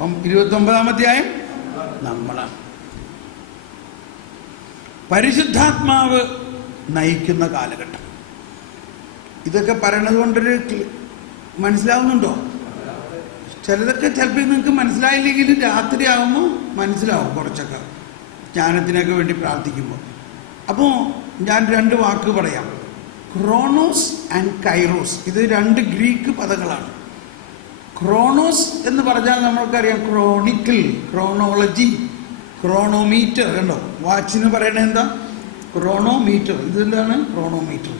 അപ്പം 29-ാം അധ്യായം നമ്മളാണ്. പരിശുദ്ധാത്മാവ് നയിക്കുന്ന കാലഘട്ടം. ഇതൊക്കെ പറയണത് കൊണ്ടൊരു മനസ്സിലാവുന്നുണ്ടോ? ചിലതൊക്കെ ചിലപ്പോൾ നിങ്ങൾക്ക് മനസ്സിലായില്ലെങ്കിലും രാത്രി ആകുമ്പോൾ മനസ്സിലാവും കുറച്ചൊക്കെ, ജ്ഞാനത്തിനൊക്കെ വേണ്ടി പ്രാർത്ഥിക്കുമ്പോൾ. അപ്പോൾ ഞാൻ 2 വാക്ക് പറയാം. Kronos and Kairos. ഇത് 2 ഗ്രീക്ക് പദങ്ങളാണ്. ക്രോണോസ് എന്ന് പറഞ്ഞാൽ നമ്മൾക്കറിയാം ക്രോണിക്കിൾ, ക്രോണോളജി, ക്രോണോമീറ്റർ. കണ്ടോ, വാച്ചിന് പറയണത് എന്താ? ക്രോണോമീറ്റർ. ഇതെന്താണ്? ക്രോണോമീറ്റർ.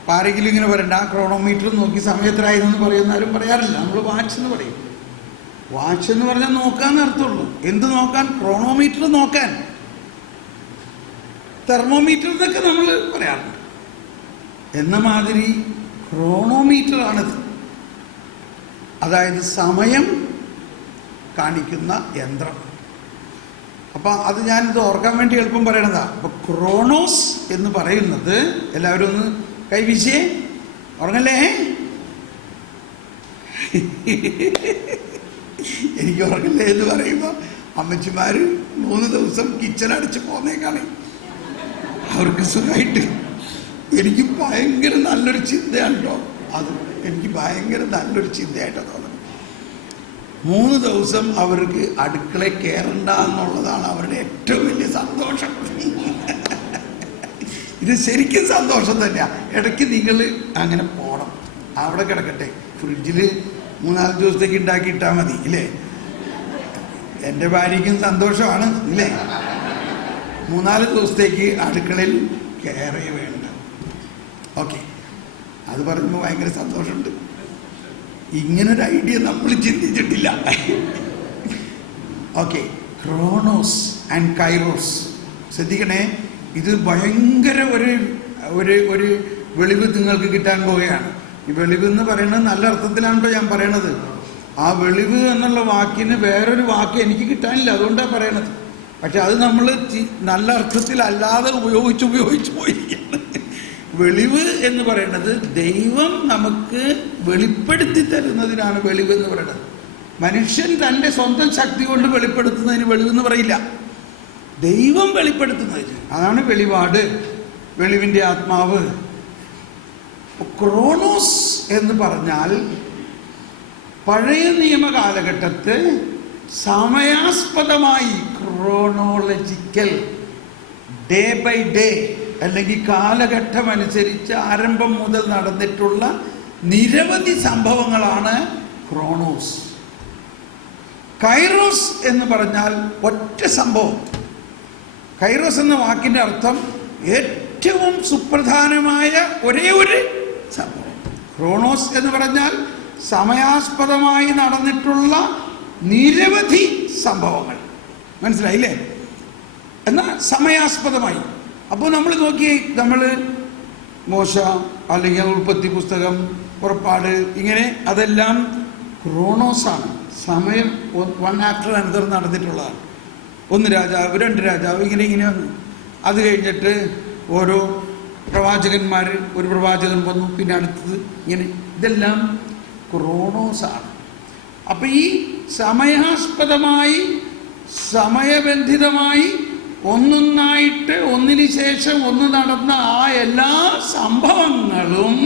അപ്പം ആരെങ്കിലും ഇങ്ങനെ പറയണ്ട ആ ക്രോണോമീറ്റർ നോക്കി സമയത്തിലായതെന്ന് പറയുന്നവരും പറയാറില്ല. നമ്മൾ വാച്ച് എന്ന് പറയും. വാച്ച് എന്ന് പറഞ്ഞാൽ നോക്കാൻ അർത്ഥമുള്ളൂ. എന്ത് നോക്കാൻ? ക്രോണോമീറ്റർ നോക്കാൻ. തെർമോമീറ്റർ എന്നൊക്കെ നമ്മൾ പറയാറുണ്ട്. എന്ന മാതിരി ക്രോണോമീറ്റർ ആണിത്. അതായത് സമയം കാണിക്കുന്ന യന്ത്രം. അപ്പം അത് ഞാനിത് ഓർക്കാൻ വേണ്ടി എളുപ്പം പറയണതാ. അപ്പം ക്രോണോസ് എന്ന് പറയുന്നത്, എല്ലാവരും ഒന്ന് കൈവീശിയേ, ഉറങ്ങല്ലേ? എനിക്ക് ഉറങ്ങല്ലേ എന്ന് പറയുമ്പോൾ അമ്മച്ചിമാർ 3 ദിവസം കിച്ചണടിച്ച് പോന്നേക്കാണ്. അവർക്ക് സുഖമായിട്ട്. എനിക്ക് ഭയങ്കര നല്ലൊരു ചിന്തയാണ് കേട്ടോ അത്. എനിക്ക് ഭയങ്കര നല്ലൊരു ചിന്തയായിട്ടാണ് തോന്നുന്നത്. 3 ദിവസം അവർക്ക് അടുക്കളയിൽ കയറണ്ട എന്നുള്ളതാണ് അവരുടെ ഏറ്റവും വലിയ സന്തോഷം. ഇത് ശരിക്കും സന്തോഷം തന്നെയാണ്. ഇടയ്ക്ക് നിങ്ങൾ അങ്ങനെ പോകണം. അവിടെ കിടക്കട്ടെ, ഫ്രിഡ്ജിൽ 3-4 ദിവസത്തേക്ക് ഉണ്ടാക്കിയിട്ടാൽ മതി ഇല്ലേ? എൻ്റെ ഭാര്യയ്ക്കും സന്തോഷമാണ് ഇല്ലേ? 3-4 ദിവസത്തേക്ക് അടുക്കളയിൽ കയറേ വേണ്ട. ഓക്കെ, അത് പറയുമ്പോൾ ഭയങ്കര സന്തോഷമുണ്ട്. ഇങ്ങനൊരു ഐഡിയ നമ്മൾ ചിന്തിച്ചിട്ടില്ല. Okay, Chronos and Kairos. ശ്രദ്ധിക്കണേ, ഇത് ഭയങ്കര ഒരു വെളിവ് നിങ്ങൾക്ക് കിട്ടാൻ പോവുകയാണ്. ഈ വെളിവ് എന്ന് പറയുന്നത് നല്ല അർത്ഥത്തിലാണല്ലോ ഞാൻ പറയണത്. ആ വെളിവ് എന്നുള്ള വാക്കിന് വേറൊരു വാക്ക് എനിക്ക് കിട്ടാനില്ല, അതുകൊണ്ടാണ് പറയണത്. പക്ഷെ അത് നമ്മൾ നല്ല അർത്ഥത്തിലല്ലാതെ ഉപയോഗിച്ച് പോയിരിക്കുകയാണ്. വെളിവ് എന്ന് പറയുന്നത് ദൈവം നമുക്ക് വെളിപ്പെടുത്തി തരുന്നതിനാണ് വെളിവ് എന്ന് പറയുന്നത്. മനുഷ്യൻ തൻ്റെ സ്വന്തം ശക്തി കൊണ്ട് വെളിപ്പെടുത്തുന്നതിന് വെളിവെന്ന് പറയില്ല. ദൈവം വെളിപ്പെടുത്തുന്നതിന് അതാണ് വെളിപാട്, വെളിവിൻ്റെ ആത്മാവ്. ക്രോണോസ് എന്ന് പറഞ്ഞാൽ പഴയ നിയമ കാലഘട്ടത്ത് സമയാസ്പദമായി, ക്രോണോളജിക്കൽ, ഡേ ബൈ ഡേ അല്ലെങ്കിൽ കാലഘട്ടം അനുസരിച്ച് ആരംഭം മുതൽ നടന്നിട്ടുള്ള നിരവധി സംഭവങ്ങളാണ് ക്രോണോസ്. കൈറോസ് എന്ന് പറഞ്ഞാൽ ഒറ്റ സംഭവം. കൈറോസ് എന്ന വാക്കിൻ്റെ അർത്ഥം ഏറ്റവും സുപ്രധാനമായ ഒരേ ഒരു സംഭവം. ക്രോണോസ് എന്ന് പറഞ്ഞാൽ സമയാസ്പദമായി നടന്നിട്ടുള്ള നിരവധി സംഭവങ്ങൾ. മനസ്സിലായില്ലേ? എന്നാൽ സമയാസ്പദമായി. അപ്പോൾ നമ്മൾ നോക്കിയേ, നമ്മൾ മോശ അല്ലെങ്കിൽ ഉൽപ്പത്തി പുസ്തകം, പുറപ്പാട്, ഇങ്ങനെ അതെല്ലാം ക്രോണോസാണ്. സമയം വൺ ആഫ്റ്റർ അനദർ നടന്നിട്ടുള്ളതാണ്. 1 രാജാവ് 2 രാജാവ് ഇങ്ങനെ വന്നു. അത് കഴിഞ്ഞിട്ട് ഓരോ പ്രവാചകന്മാർ, ഒരു പ്രവാചകൻ വന്നു, പിന്നെ അടുത്തത്, ഇങ്ങനെ. ഇതെല്ലാം ക്രോണോസാണ്. അപ്പം ഈ സമയാസ്പദമായി സമയബന്ധിതമായി ഒന്നൊന്നായിട്ട് ഒന്നിന് ശേഷം ഒന്ന് നടന്ന ആ എല്ലാ സംഭവങ്ങളും,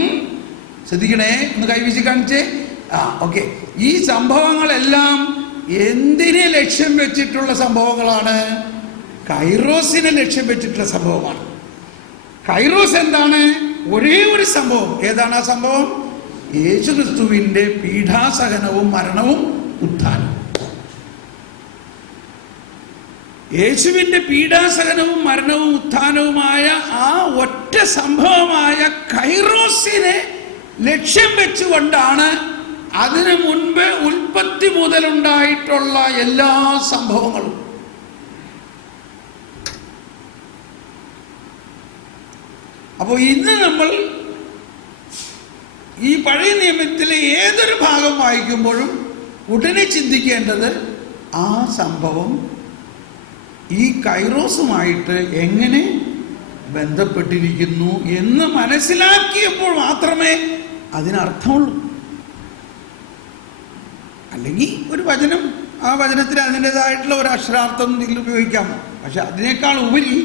ശ്രദ്ധിക്കണേ, ഒന്ന് കൈവീശി കാണിച്ചേ. ഓക്കെ, ഈ സംഭവങ്ങളെല്ലാം എന്തിനെ ലക്ഷ്യം വെച്ചിട്ടുള്ള സംഭവങ്ങളാണ്? കൈറോസിനെ ലക്ഷ്യം വെച്ചിട്ടുള്ള സംഭവമാണ്. കൈറോസ് എന്താണ്? ഒരേ ഒരു സംഭവം. ഏതാണ് ആ സംഭവം? യേശുക്രിസ്തുവിൻ്റെ പീഡാസഹനവും മരണവും ഉത്ഥാനവും. യേശുവിൻ്റെ പീഡാസഹനവും മരണവും ഉത്ഥാനവുമായ ആ ഒറ്റ സംഭവമായ കൈറോസിനെ ലക്ഷ്യം വെച്ചുകൊണ്ടാണ് അതിനു മുൻപ് ഉൽപ്പത്തി മുതലുണ്ടായിട്ടുള്ള എല്ലാ സംഭവങ്ങളും. അപ്പോൾ ഇന്ന് നമ്മൾ ഈ പഴയ നിയമത്തിലെ ഏതൊരു ഭാഗം വായിക്കുമ്പോഴും ഉടനെ ചിന്തിക്കേണ്ടത് ആ സംഭവം ഈ കൈറോസുമായിട്ട് എങ്ങനെ ബന്ധപ്പെട്ടിരിക്കുന്നു എന്ന് മനസ്സിലാക്കിയപ്പോൾ മാത്രമേ അതിനർത്ഥമുള്ളൂ. അല്ലെങ്കിൽ ഒരു വചനം ആ വചനത്തിന് അതിൻ്റെതായിട്ടുള്ള ഒരു അക്ഷരാർത്ഥം ഇതിൽ ഉപയോഗിക്കാം. പക്ഷെ അതിനേക്കാൾ ഉപരി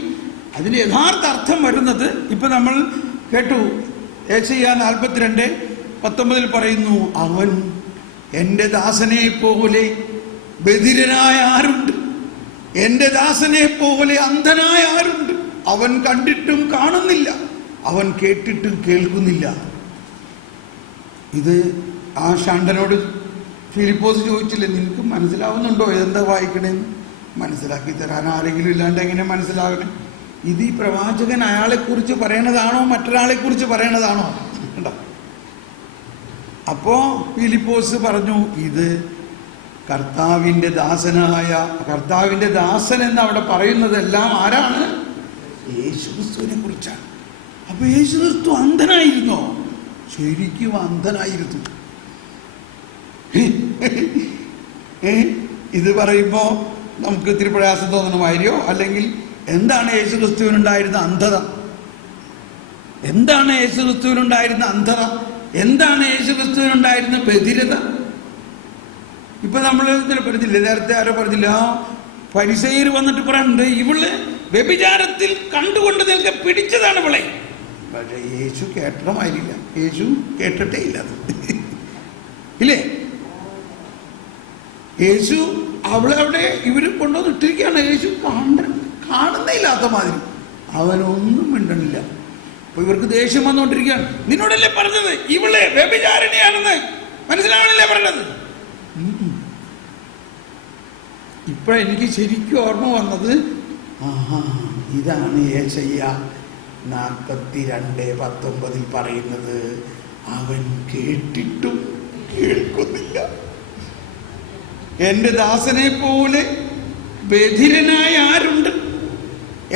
അതിൻ്റെ യഥാർത്ഥ അർത്ഥം വരുന്നത് ഇപ്പം നമ്മൾ കേട്ടു. യെശയ്യാ 42:19 പറയുന്നു, അവൻ എൻ്റെ ദാസനെ പോലെ ബധിരനായ ആരുണ്ട്, എൻ്റെ ദാസനെ പോലെ അന്ധനായ ആരുണ്ട്, അവൻ കണ്ടിട്ടും കാണുന്നില്ല, അവൻ കേട്ടിട്ടും കേൾക്കുന്നില്ല. ഇത് ആ ഷണ്ടനോട് ഫിലിപ്പോസ് ചോദിച്ചില്ലേ, നിനക്ക് മനസ്സിലാവുന്നുണ്ടോ ഇതെന്താ വായിക്കണേന്ന്? മനസ്സിലാക്കി തരാൻ ആരെങ്കിലും ഇല്ലാണ്ട് എങ്ങനെ മനസ്സിലാകണേ? ഇത് ഈ പ്രവാചകൻ അയാളെക്കുറിച്ച് പറയണതാണോ മറ്റൊരാളെക്കുറിച്ച് പറയണതാണോ? അപ്പോ ഫിലിപ്പോസ് പറഞ്ഞു, ഇത് കർത്താവിൻ്റെ ദാസനായ, കർത്താവിൻ്റെ ദാസൻ എന്ന് അവിടെ പറയുന്നതെല്ലാം ആരാണ്? യേശുക്രിസ്തുവിനെ കുറിച്ചാണ്. അപ്പൊ യേശുക്രിസ്തു അന്ധനായിരുന്നോ? ശരിക്കും അന്ധനായിരുന്നു. ഇത് പറയുമ്പോൾ നമുക്ക് ഇത്തിരി പ്രയാസം തോന്നണമായിരിയോ? അല്ലെങ്കിൽ എന്താണ് യേശുക്രിസ്തുവിനുണ്ടായിരുന്ന അന്ധത? എന്താണ് യേശുക്രിസ്തുവിനുണ്ടായിരുന്ന അന്ധത? എന്താണ് യേശുക്രിസ്തുവിനുണ്ടായിരുന്ന ബധിരത? ഇപ്പൊ നമ്മൾ പറഞ്ഞില്ലേ, നേരത്തെ ആരോ പറഞ്ഞില്ല, ഫരിസേയർ വന്നിട്ട് പറയുന്നുണ്ട്, ഇവള് വ്യഭിചാരത്തിൽ കണ്ടുകൊണ്ട് നിൽക്കെ പിടിച്ചതാണ് ഇവളെ. പക്ഷെ യേശു കേട്ടമായിരിക്കില്ല, യേശു കേട്ടിട്ടേ ഇല്ല അത് ഇല്ലേ? യേശു അവളെ അവിടെ ഇവര് കൊണ്ടുവന്നിട്ടിരിക്കുകയാണ്. യേശു കാണുന്നില്ലാത്ത മാതിരി, അവനൊന്നും മിണ്ടണില്ല. അപ്പൊ ഇവർക്ക് ദേഷ്യം വന്നുകൊണ്ടിരിക്കുകയാണ്. നിന്നോടല്ലേ പറഞ്ഞത് ഇവളെ വ്യഭിചാരിണിയാണെന്ന്, മനസ്സിലാവണല്ലേ പറഞ്ഞത്? ഇപ്പോഴെനിക്ക് ശരിക്കും ഓർമ്മ വന്നത്, ഇതാണ് യെശയ്യാ 42:19 പറയുന്നത്, അവൻ കേട്ടിട്ടും കേൾക്കുന്നില്ല, എൻ്റെ ദാസനെ പോലെ ബധിരനായ ആരുണ്ട്,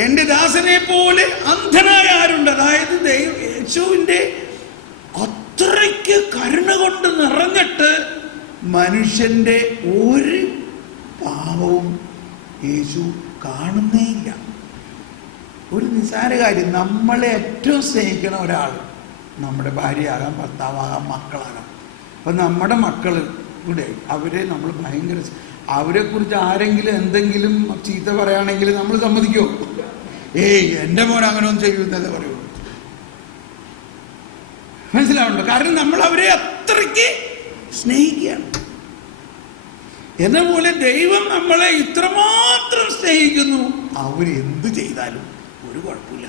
എൻ്റെ ദാസനെ പോലെ അന്ധനായ ആരുണ്ട്. അതായത് യേശുവിൻ്റെ അത്രയ്ക്ക് കരുണ കൊണ്ട് നിറഞ്ഞിട്ട് മനുഷ്യൻ്റെ ഒരു പാവവും യേശു കാണുന്നേയില്ല. ഒരു നിസ്സാര കാര്യം, നമ്മളെ ഏറ്റവും സ്നേഹിക്കണ ഒരാൾ, നമ്മുടെ ഭാര്യയാകാം, ഭർത്താവാകാം, മക്കളാകാം. അപ്പം നമ്മുടെ മക്കൾ ഇവിടെ അവരെ നമ്മൾ ഭയങ്കര, അവരെക്കുറിച്ച് ആരെങ്കിലും എന്തെങ്കിലും ചീത്ത പറയുകയാണെങ്കിൽ നമ്മൾ സമ്മതിക്കുമോ? ഏയ് എൻ്റെ മോൻ അങ്ങനെ ഒന്നും ചെയ്യുന്നതേ പറയുള്ളൂ. മനസ്സിലാവുന്നുണ്ടോ? കാരണം നമ്മൾ അവരെ അത്രയ്ക്ക് സ്നേഹിക്കുകയാണ്. എന്നപോലെ ദൈവം നമ്മളെ ഇത്രമാത്രം സ്നേഹിക്കുന്നു, അവരെന്ത് ചെയ്താലും ഒരു കുഴപ്പമില്ല.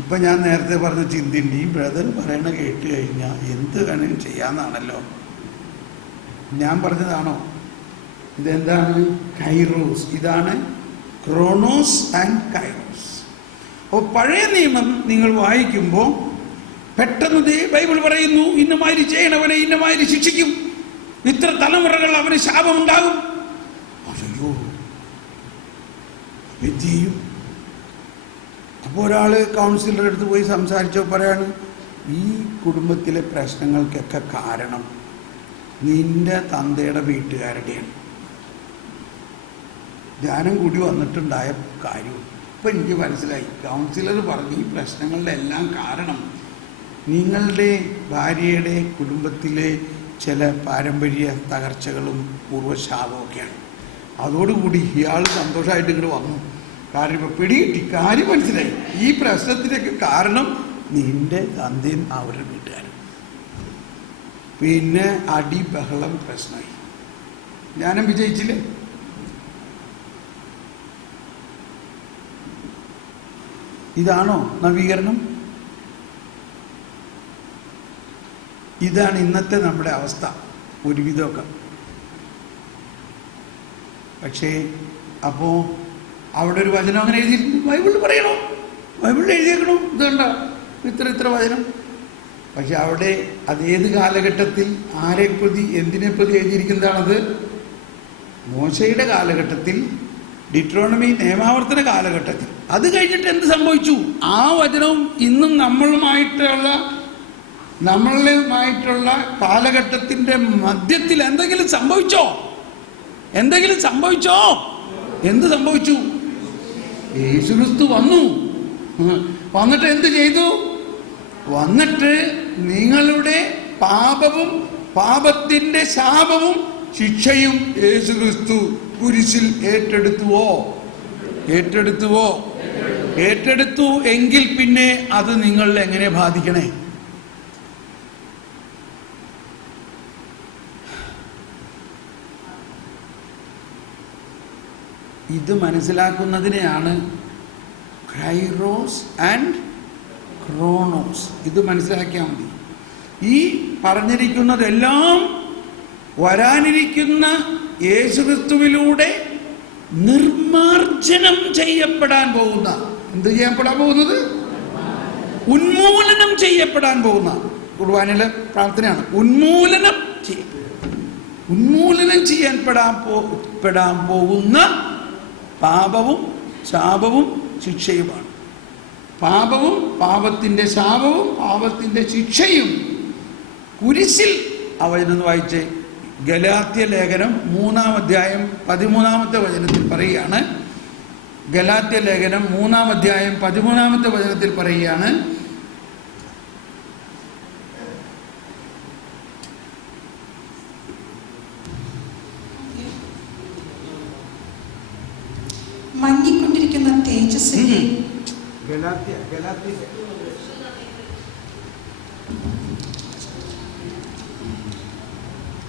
ഇപ്പം ഞാൻ നേരത്തെ പറഞ്ഞ ചിന്തയുണ്ട്, ഈ ബ്രദർ പറയണ കേട്ട് കഴിഞ്ഞാൽ എന്ത് വേണമെങ്കിലും ചെയ്യാമെന്നാണല്ലോ. ഞാൻ പറഞ്ഞതാണോ? ഇതെന്താണ്? കൈറോസ്. ഇതാണ് ക്രോണോസ് ആൻഡ് കൈറോസ്. അപ്പോൾ പഴയ നിയമം നിങ്ങൾ വായിക്കുമ്പോൾ പെട്ടെന്ന് ബൈബിൾ പറയുന്നു, ഇന്നമാതിരി ചെയ്യണവനെ ഇന്നമാതിരി ശിക്ഷിക്കും, ഇത്ര തലമുറകൾ അവന് ശാപമുണ്ടാകും. അയ്യോ, എന്ത് ചെയ്യും? അപ്പോൾ ഒരാൾ കൗൺസിലറുടെ അടുത്ത് പോയി സംസാരിച്ചോ പറയാണ്, ഈ കുടുംബത്തിലെ പ്രശ്നങ്ങൾക്കൊക്കെ കാരണം നിന്റെ തന്തയുടെ വീട്ടുകാരുടെയാണ്. ധ്യാനം കൂടി വന്നിട്ടുണ്ടായ കാര്യം ഇപ്പം എനിക്ക് മനസ്സിലായി. കൗൺസിലർ പറഞ്ഞു, ഈ പ്രശ്നങ്ങളുടെ എല്ലാം കാരണം നിങ്ങളുടെ ഭാര്യയുടെ കുടുംബത്തിലെ ചില പാരമ്പര്യ തകർച്ചകളും പൂർവ്വശാപമൊക്കെയാണ്. അതോടുകൂടി ഇയാൾ സന്തോഷമായിട്ട് ഇങ്ങോട്ട് വന്നു. കാരണം ഇപ്പം പിടികിട്ടി, കാര്യം മനസ്സിലായി. ഈ പ്രശ്നത്തിനൊക്കെ കാരണം നിന്റെ തന്തയും അവരുടെ വീട്ടുകാരും. പിന്നെ അടി ബഹളം പ്രശ്നമായി. ധ്യാനം വിജയിച്ചില്ലേ? ഇതാണോ നവീകരണം? ഇതാണ് ഇന്നത്തെ നമ്മുടെ അവസ്ഥ ഒരുവിധമൊക്കെ. പക്ഷേ അപ്പോൾ അവിടെ ഒരു വചനം അങ്ങനെ എഴുതിയിരുന്നു, ബൈബിളിൽ പറയണോ, ബൈബിളിൽ എഴുതിയേക്കണോ, ഇതുണ്ട ഇത്ര വചനം. പക്ഷെ അവിടെ അതേത് കാലഘട്ടത്തിൽ ആരെ പ്രതി എന്തിനെ പ്രതി എഴുതിയിരിക്കുന്നതാണത്? മോശയുടെ കാലഘട്ടത്തിൽ, ഡിട്രോണമി നിയമാവർത്തന കാലഘട്ടത്തിൽ. അത് കഴിഞ്ഞിട്ട് എന്ത് സംഭവിച്ചു? ആ വചനവും ഇന്നും നമ്മളുമായിട്ടുള്ള കാലഘട്ടത്തിൻ്റെ മധ്യത്തിൽ എന്തെങ്കിലും സംഭവിച്ചോ? എന്തെങ്കിലും സംഭവിച്ചോ? എന്ത് സംഭവിച്ചു? യേശുക്രിസ്തു വന്നു. വന്നിട്ട് എന്ത് ചെയ്തു? വന്നിട്ട് നിങ്ങളുടെ പാപവും പാപത്തിന്റെ ശാപവും ശിക്ഷയും യേശുക്രിസ്തു കുരിശിൽ ഏറ്റെടുത്തുവോ? ഏറ്റെടുത്തു എങ്കിൽ പിന്നെ അത് നിങ്ങളിൽ എങ്ങനെ ബാധിക്കണേ? ഇത് മനസ്സിലാക്കുന്നതിനെയാണ് കൈറോസ് ആൻഡ് ക്രോണോസ്. ഇത് മനസ്സിലാക്കിയാൽ മതി. ഈ പറഞ്ഞിരിക്കുന്നതെല്ലാം വരാനിരിക്കുന്ന യേശുക്രിസ്തുവിലൂടെ നിർമാർജനം ചെയ്യപ്പെടാൻ പോകുന്ന, എന്ത് ചെയ്യപ്പെടാൻ പോകുന്നത്? ഉന്മൂലനം ചെയ്യപ്പെടാൻ പോകുന്ന, കുർബാനയിലെ പ്രാർത്ഥനയാണ്, ഉന്മൂലനം ചെയ്യപ്പെടാൻ പോകുന്ന പാപവും ശാപവും ശിക്ഷയുമാണ്. പാപവും പാപത്തിൻ്റെ ശാപവും പാപത്തിൻ്റെ ശിക്ഷയും കുരിശിൽ അവനെന്ന് വായിച്ച് ഗലാത്യ ലേഖനം 3-ാം അധ്യായം 13-ാമത്തെ വചനത്തിൽ പറയുകയാണ്. ഗലാത്യ ലേഖനം 3-ാം അധ്യായം 13-ാമത്തെ വചനത്തിൽ പറയുകയാണ്, മങ്ങിക്കൊണ്ടിരിക്കുന്ന തേജസ്സിന്റെ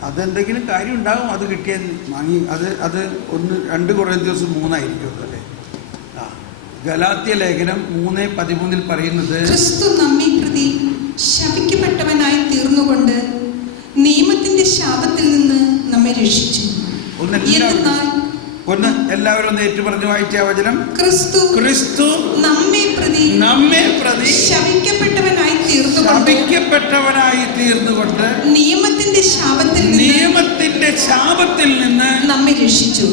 അതെന്തെങ്കിലും കാര്യം ഉണ്ടാകും. അത് കിട്ടിയത് വാങ്ങി അത് 1-2 കൊരിന്ത്യർ 3 അല്ലേ? ഗലാത്യ ലേഖനം 3:13 പറയുന്നത്, ക്രിസ്തു നമ്മെ പ്രതി ശപിക്കപ്പെട്ടവനായി തീർന്നുകൊണ്ട് നിയമത്തിന്റെ ശാപത്തിൽ നിന്ന് നമ്മെ രക്ഷിച്ചു. എല്ലാവരും ഒന്ന് ഏറ്റുപറഞ്ഞ് വായിച്ച വചനം. ക്രിസ്തു നമ്മെ പ്രതി ശപിക്കപ്പെട്ടവനായി തീർന്നുകൊണ്ട് നിയമത്തിന്റെ ശാപത്തിൽ നിന്ന് നമ്മെ രക്ഷിച്ചു.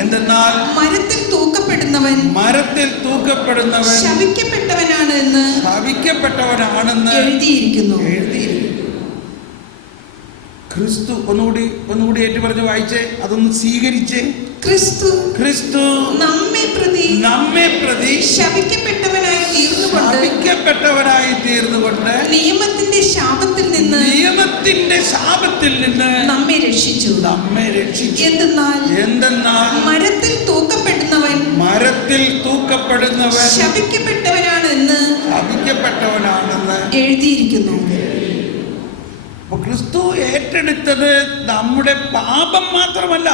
എന്തെന്നാൽ മരത്തിൽ തൂക്കപ്പെടുന്നവൻ ശപിക്കപ്പെട്ടവനാണെന്ന് എഴുതിയിരിക്കുന്നു. ക്രിസ്തു ഒന്നുകൂടി ഏറ്റുപറഞ്ഞ് വായിച്ചേ, അതൊന്ന് സ്വീകരിച്ചേ. ക്രിസ്തു നമ്മെ പ്രതി ശപിക്കപ്പെട്ടവനായി തീർന്നുകൊണ്ട് നിയമത്തിന്റെ ശാപത്തിൽ നിന്ന് നമ്മെ രക്ഷിച്ചു. എന്തെന്നാൽ മരത്തിൽ തൂക്കപ്പെടുന്നവൻ ശപിക്കപ്പെട്ടവനാണെന്ന് എഴുതിയിരിക്കുന്നു. ക്രിസ്തു ഏറ്റെടുത്തത് നമ്മുടെ പാപം മാത്രമല്ല,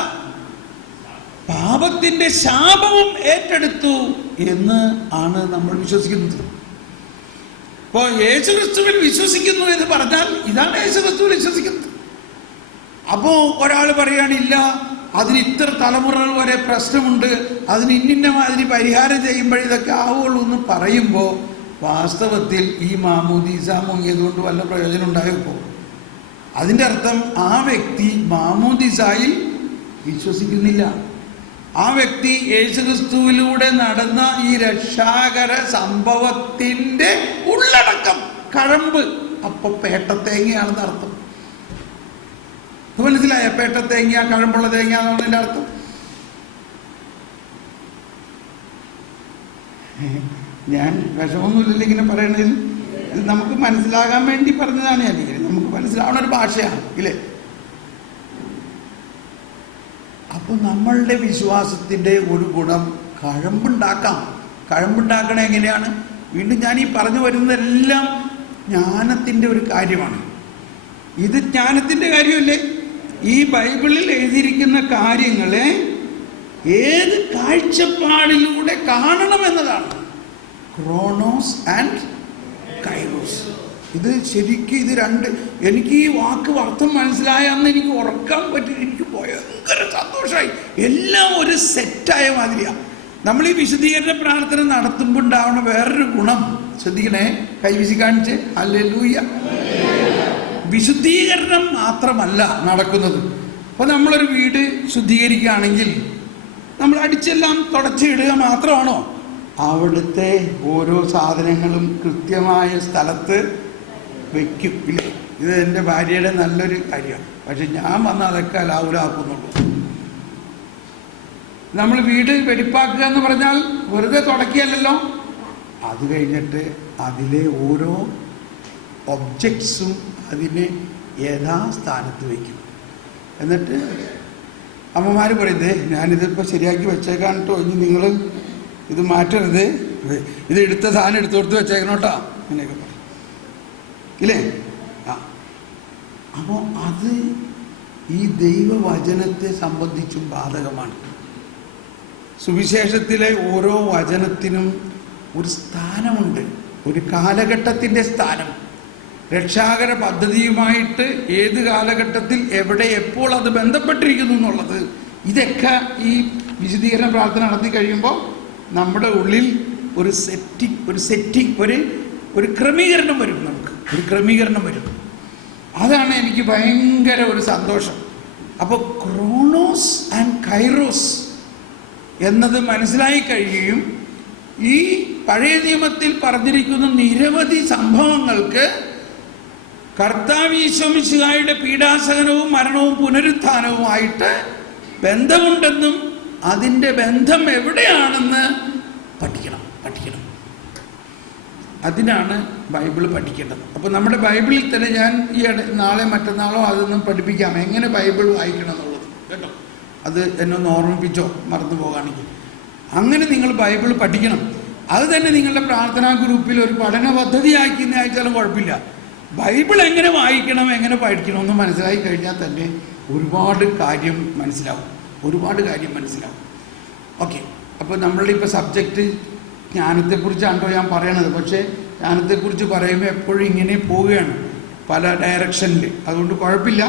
പാപത്തിന്റെ ശാപവും ഏറ്റെടുത്തു എന്ന് ആണ് നമ്മൾ വിശ്വസിക്കുന്നത്. ഇപ്പോൾ യേശുക്രിസ്തുവിൽ വിശ്വസിക്കുന്നു എന്ന് പറഞ്ഞാൽ ഇതാണ് യേശുക്രിസ്തുവിൽ വിശ്വസിക്കുന്നത്. അപ്പോൾ ഒരാൾ പറയുകയാണില്ല, അതിന് ഇത്ര തലമുറകൾ വരെ പ്രശ്നമുണ്ട്, അതിന് ഇന്ന മാതിരി പരിഹാരം ചെയ്യുമ്പോൾ ഇതൊക്കെ ആവുള്ളൂ എന്ന് പറയുമ്പോൾ വാസ്തവത്തിൽ ഈ മാമോദീസ മുങ്ങിയതുകൊണ്ട് വല്ല പ്രയോജനം ഉണ്ടായപ്പോൾ അതിൻ്റെ അർത്ഥം ആ വ്യക്തി മാമോദീസായിൽ വിശ്വസിക്കുന്നില്ല. ആ വ്യക്തി യേശുക്രിസ്തുവിലൂടെ നടന്ന ഈ രക്ഷാകര സംഭവത്തിൻ്റെ ഉള്ളടക്കം കഴമ്പ്, അപ്പൊ പേട്ടത്തേങ്ങയാണെന്ന് അർത്ഥം. മനസ്സിലായ? പേട്ടത്തേങ്ങ, കഴമ്പുള്ള തേങ്ങ എന്നുള്ളതിൻ്റെ അർത്ഥം. ഞാൻ വിഷമൊന്നുമില്ല ഇങ്ങനെ പറയണതിൽ, ഇത് നമുക്ക് മനസ്സിലാകാൻ വേണ്ടി പറഞ്ഞതാണ്. അല്ലെങ്കിൽ നമുക്ക് മനസ്സിലാവുന്ന ഒരു ഭാഷയാണ് ഇല്ലേ? അപ്പോൾ നമ്മളുടെ വിശ്വാസത്തിൻ്റെ ഒരു ഗുണം കഴമ്പുണ്ടാക്കാം. കഴമ്പുണ്ടാക്കണ എങ്ങനെയാണ്? വീണ്ടും ഞാൻ ഈ പറഞ്ഞു വരുന്നതെല്ലാം ജ്ഞാനത്തിൻ്റെ ഒരു കാര്യമാണ്. ഇത് ജ്ഞാനത്തിൻ്റെ കാര്യമല്ലേ? ഈ ബൈബിളിൽ എഴുതിയിരിക്കുന്ന കാര്യങ്ങളെ ഏത് കാഴ്ചപ്പാടിലൂടെ കാണണമെന്നതാണ്. Chronos and Kairos. ഇത് ശരിക്കും ഇത് രണ്ട്, എനിക്ക് ഈ വാക്ക് അർത്ഥം മനസ്സിലായ അന്ന് എനിക്ക് ഉറക്കാൻ പറ്റി. എനിക്ക് ഭയങ്കര സന്തോഷമായി. എല്ലാം ഒരു സെറ്റായ മാതിരിയാണ്. നമ്മൾ ഈ വിശദീകരണ പ്രാർത്ഥന നടത്തുമ്പോൾ ഉണ്ടാവുന്ന വേറൊരു ഗുണം ശ്രദ്ധിക്കണേ, കൈവീശി കാണിച്ച് ഹല്ലേലൂയ. വിശുദ്ധീകരണം മാത്രമല്ല നടക്കുന്നത്. അപ്പോൾ നമ്മളൊരു വീട് ശുദ്ധീകരിക്കുകയാണെങ്കിൽ നമ്മൾ അടിച്ചെല്ലാം തുടച്ചിടുക മാത്രമാണോ? അവിടുത്തെ ഓരോ സാധനങ്ങളും കൃത്യമായ സ്ഥലത്ത് വയ്ക്കും ഇല്ലേ? ഇത് എൻ്റെ ഭാര്യയുടെ നല്ലൊരു കാര്യമാണ്. പക്ഷെ ഞാൻ വന്ന് അതൊക്കെ ലാവുലാക്കുന്നുള്ളൂ. നമ്മൾ വീട് വെടിപ്പാക്കുക എന്ന് പറഞ്ഞാൽ വെറുതെ തുടക്കിയല്ലോ. അത് കഴിഞ്ഞിട്ട് അതിലെ ഓരോ ഒബ്ജക്ട്സും അതിനെ യഥാസ്ഥാനത്ത് വയ്ക്കും. എന്നിട്ട് അമ്മമാർ പറയുന്നത് ഞാനിതിപ്പോൾ ശരിയാക്കി വെച്ചേക്കാൻ കേട്ടോ, ഇനി നിങ്ങൾ ഇത് മാറ്റരുത്, ഇത് എടുത്ത സാധനം എടുത്തു കൊടുത്ത് വെച്ചേക്കണം കേട്ടോ, അങ്ങനെയൊക്കെ പറയും ഇല്ലേ? ആ, അപ്പോൾ അത് ഈ ദൈവവചനത്തെ സംബന്ധിച്ചും ബാധകമാണ്. സുവിശേഷത്തിലെ ഓരോ വചനത്തിനും ഒരു സ്ഥാനമുണ്ട്, ഒരു കാലഘട്ടത്തിൻ്റെ സ്ഥാനം. രക്ഷാകര പദ്ധതിയുമായിട്ട് ഏത് കാലഘട്ടത്തിൽ എവിടെ എപ്പോൾ അത് ബന്ധപ്പെട്ടിരിക്കുന്നു എന്നുള്ളത് ഇതൊക്കെ ഈ വിശദീകരണ പ്രാർത്ഥന നടത്തി കഴിയുമ്പോൾ നമ്മുടെ ഉള്ളിൽ ഒരു സെറ്റിംഗ് ഒരു ക്രമീകരണം വരും. നമുക്ക് ഒരു ക്രമീകരണം വരും. അതാണ് എനിക്ക് ഭയങ്കര ഒരു സന്തോഷം. അപ്പോൾ ക്രോണോസ് ആൻഡ് കൈറോസ് എന്നത് മനസ്സിലായി കഴിയുകയും ഈ പഴയ നിയമത്തിൽ പറഞ്ഞിരിക്കുന്ന നിരവധി സംഭവങ്ങൾക്ക് കർത്താവ് ഈശോ മിശിഹായുടെ പീഡാസഹനവും മരണവും പുനരുത്ഥാനവുമായിട്ട് ബന്ധമുണ്ടെന്നും അതിൻ്റെ ബന്ധം എവിടെയാണെന്ന് പഠിക്കണം. അതിനാണ് ബൈബിൾ പഠിക്കേണ്ടത്. അപ്പോൾ നമ്മുടെ ബൈബിളിൽ തന്നെ ഞാൻ നാളെ മറ്റന്നാളോ അതൊന്നും പഠിപ്പിക്കാം, എങ്ങനെ ബൈബിൾ വായിക്കണം എന്നുള്ളത് കേട്ടോ. അത് എന്നൊന്ന് ഓർമ്മിപ്പിച്ചോ മറന്നു പോകുകയാണെങ്കിൽ. അങ്ങനെ നിങ്ങൾ ബൈബിൾ പഠിക്കണം. അത് തന്നെ നിങ്ങളുടെ പ്രാർത്ഥനാ ഗ്രൂപ്പിൽ ഒരു പഠന പദ്ധതിയാക്കി അയച്ചാലും കുഴപ്പമില്ല. ബൈബിൾ എങ്ങനെ വായിക്കണം, എങ്ങനെ പഠിക്കണമെന്ന് മനസ്സിലായി കഴിഞ്ഞാൽ തന്നെ ഒരുപാട് കാര്യം മനസ്സിലാവും. ഓക്കെ, അപ്പോൾ നമ്മളുടെ ഇപ്പോൾ സബ്ജക്റ്റ് ജ്ഞാനത്തെക്കുറിച്ചാണോ ഞാൻ പറയണത്. പക്ഷേ ജ്ഞാനത്തെക്കുറിച്ച് പറയുമ്പോൾ എപ്പോഴും ഇങ്ങനെ പോവുകയാണ് പല ഡയറക്ഷനിൽ. അതുകൊണ്ട് കുഴപ്പമില്ല,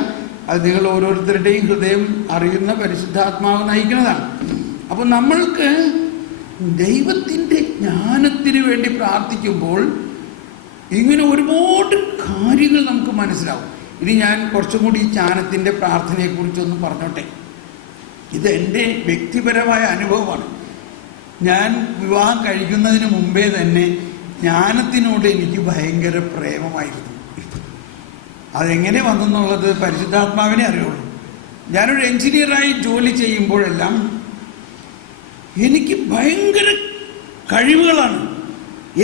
അത് നിങ്ങൾ ഓരോരുത്തരുടെയും ഹൃദയം അറിയുന്ന പരിശുദ്ധാത്മാവ് നയിക്കുന്നതാണ്. അപ്പോൾ നമ്മൾക്ക് ദൈവത്തിൻ്റെ ജ്ഞാനത്തിന് വേണ്ടി പ്രാർത്ഥിക്കുമ്പോൾ ഇങ്ങനെ ഒരുപാട് കാര്യങ്ങൾ നമുക്ക് മനസ്സിലാവും. ഇനി ഞാൻ കുറച്ചും കൂടി ഈ ജ്ഞാനത്തിൻ്റെ പ്രാർത്ഥനയെക്കുറിച്ചൊന്ന് പറഞ്ഞോട്ടെ. ഇത് എൻ്റെ വ്യക്തിപരമായ അനുഭവമാണ്. ഞാൻ വിവാഹം കഴിക്കുന്നതിന് മുമ്പേ തന്നെ ജ്ഞാനത്തിനോട് എനിക്ക് ഭയങ്കര പ്രേമമായിരുന്നു. അതെങ്ങനെ വന്നെന്നുള്ളത് പരിശുദ്ധാത്മാവിനെ അറിയുള്ളൂ. ഞാനൊരു എൻജിനീയറായി ജോലി ചെയ്യുമ്പോഴെല്ലാം എനിക്ക് ഭയങ്കര കഴിവുകളാണ്.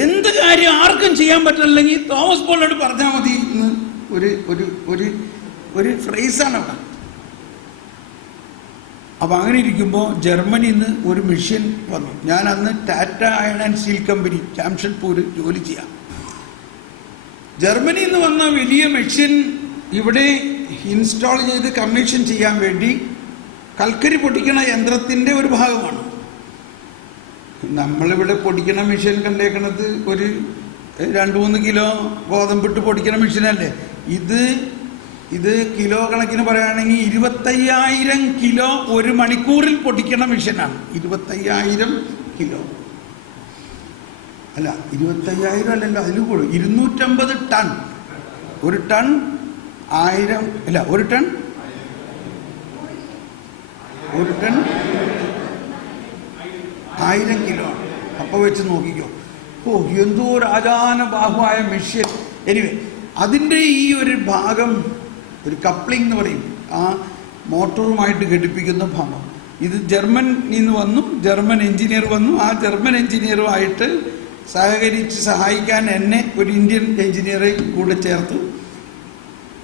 എന്ത് കാര്യം ആർക്കും ചെയ്യാൻ പറ്റില്ലെങ്കിൽ തോമസ് പോളോട് പറഞ്ഞാൽ മതി എന്ന് ഒരു ഫ്രേസാണ് അവിടെ. അപ്പം അങ്ങനെ ഇരിക്കുമ്പോൾ ജർമ്മനിയിൽ നിന്ന് ഒരു മെഷീൻ വന്നു. ഞാൻ അന്ന് Tata iron and steel company Jamshedpur ജോലി ചെയ്യാം. ജർമ്മനിയിൽ നിന്ന് വന്ന വലിയ മെഷീൻ ഇവിടെ ഇൻസ്റ്റാൾ ചെയ്ത് കമ്മീഷൻ ചെയ്യാൻ വേണ്ടി കൽക്കരി പൊടിക്കണ യന്ത്രത്തിൻ്റെ ഒരു ഭാഗമാണ്. നമ്മളിവിടെ പൊടിക്കണ മെഷീൻ കണ്ടേക്കണത് ഒരു 2-3 കിലോ ഗോതമ്പിട്ട് പൊടിക്കണ മെഷീനല്ലേ. ഇത് കിലോ കണക്കിന് പറയുകയാണെങ്കിൽ 25,000 കിലോ ഒരു മണിക്കൂറിൽ പൊടിക്കണ മെഷീനാണ്. 25,000 കിലോ അല്ല, 25,000 അല്ലല്ലോ, അതിൽ കൂടും. 250 ടൺ. ഒരു ടൺ 1000 അല്ല, ഒരു ടൺ 1000 കിലോ ആണ്. അപ്പോൾ വെച്ച് നോക്കിക്കോ. ഓ, എന്തോ രാജാന ബാഹുവായ മെഷീൻ. എനിവേ, അതിൻ്റെ ഈ ഒരു ഭാഗം ഒരു കപ്ലിംഗ് എന്ന് പറയും, ആ മോട്ടോറുമായിട്ട് ഘടിപ്പിക്കുന്ന ഭാഗം. ഇത് ജർമ്മനിൽ നിന്ന് വന്നു, ജർമ്മൻ എഞ്ചിനീയർ വന്നു. ആ ജർമ്മൻ എഞ്ചിനീയറുമായിട്ട് സഹായിക്കാൻ എന്നെ ഒരു ഇന്ത്യൻ എഞ്ചിനീയറെ കൂടെ ചേർത്തു.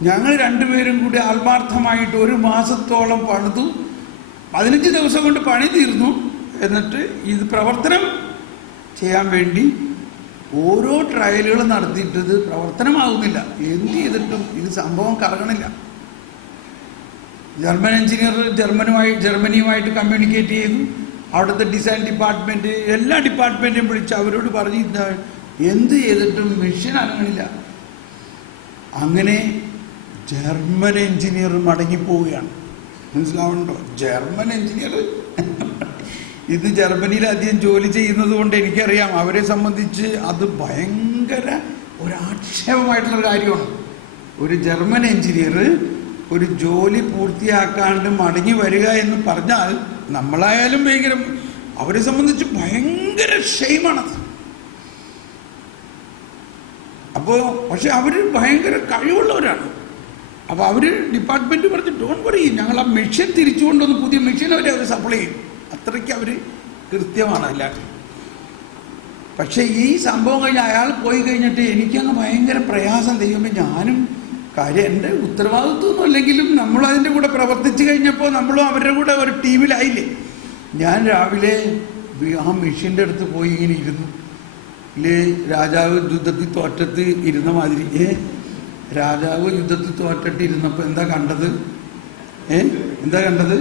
ഞങ്ങൾ രണ്ടുപേരും കൂടി ആത്മാർത്ഥമായിട്ട് 1 മാസത്തോളം പണിതു. 15 ദിവസം കൊണ്ട് പണി തീർന്നു. എന്നിട്ട് ഇത് പ്രവർത്തനം ചെയ്യാൻ വേണ്ടി ഓരോ ട്രയലുകൾ നടത്തിയിട്ട് ഇത് പ്രവർത്തനമാകുന്നില്ല. എന്ത് ചെയ്തിട്ടും ഇത് സംഭവം കറങ്ങണില്ല. ജർമ്മൻ എഞ്ചിനീയർ ജർമ്മനിയുമായിട്ട് കമ്മ്യൂണിക്കേറ്റ് ചെയ്തു. അവിടുത്തെ ഡിസൈൻ ഡിപ്പാർട്ട്മെൻറ്റ്, എല്ലാ ഡിപ്പാർട്ട്മെൻറ്റും വിളിച്ച് അവരോട് പറഞ്ഞ് എന്ത് ചെയ്തിട്ടും മെഷീൻ അനങ്ങണില്ല. അങ്ങനെ ജർമ്മൻ എഞ്ചിനീയർ മടങ്ങിപ്പോവുകയാണ്. മനസ്സിലാവുന്നുണ്ടോ? ജർമ്മൻ എഞ്ചിനീയർ ഇത് ജർമ്മനിയിൽ അധികം ജോലി ചെയ്യുന്നത് കൊണ്ട് എനിക്കറിയാം, അവരെ സംബന്ധിച്ച് അത് ഭയങ്കര ഒരാക്ഷേപമായിട്ടുള്ള കാര്യമാണ്. ഒരു ജർമ്മൻ എഞ്ചിനീയർ ഒരു ജോലി പൂർത്തിയാക്കാണ്ട് മടങ്ങി വരിക എന്ന് പറഞ്ഞാൽ നമ്മളായാലും ഭയങ്കര, അവരെ സംബന്ധിച്ച് ഭയങ്കര ഷെയിമാണത്. അപ്പോൾ പക്ഷെ അവർ ഭയങ്കര കഴിവുള്ളവരാണ്. അപ്പോൾ അവർ ഡിപ്പാർട്ട്മെൻറ്റ് പറഞ്ഞ് ഡോണ്ട് വറി, ഞങ്ങൾ ആ മെഷീൻ തിരിച്ചുകൊണ്ടൊന്ന് പുതിയ മെഷീൻ അവർ സപ്ലൈ ചെയ്യും. അത്രയ്ക്ക് അവർ കൃത്യമാണ് എല്ലാവരും. പക്ഷേ ഈ സംഭവം കഴിഞ്ഞ് അയാൾ പോയി കഴിഞ്ഞിട്ട് എനിക്കങ്ങ് ഭയങ്കര പ്രയാസം. ദൈവമേ, ഞാനും കാര്യം എൻ്റെ ഉത്തരവാദിത്വമൊന്നും അല്ലെങ്കിലും നമ്മളും അതിൻ്റെ കൂടെ പ്രവർത്തിച്ചു കഴിഞ്ഞപ്പോൾ നമ്മളും അവരുടെ കൂടെ ഒരു ടീമിലായില്ലേ. ഞാൻ രാവിലെ ആ മെഷീൻ്റെ അടുത്ത് പോയി ഇങ്ങനെ ഇരുന്നു. ഇല്ലേ, രാജാവ് യുദ്ധത്തിൽ തോറ്റത്ത് ഇരുന്ന മാതിരി. രാജാവ് യുദ്ധത്തിൽ തോറ്റിട്ട് ഇരുന്നപ്പോൾ എന്താ കണ്ടത്? എന്താ കണ്ടത്?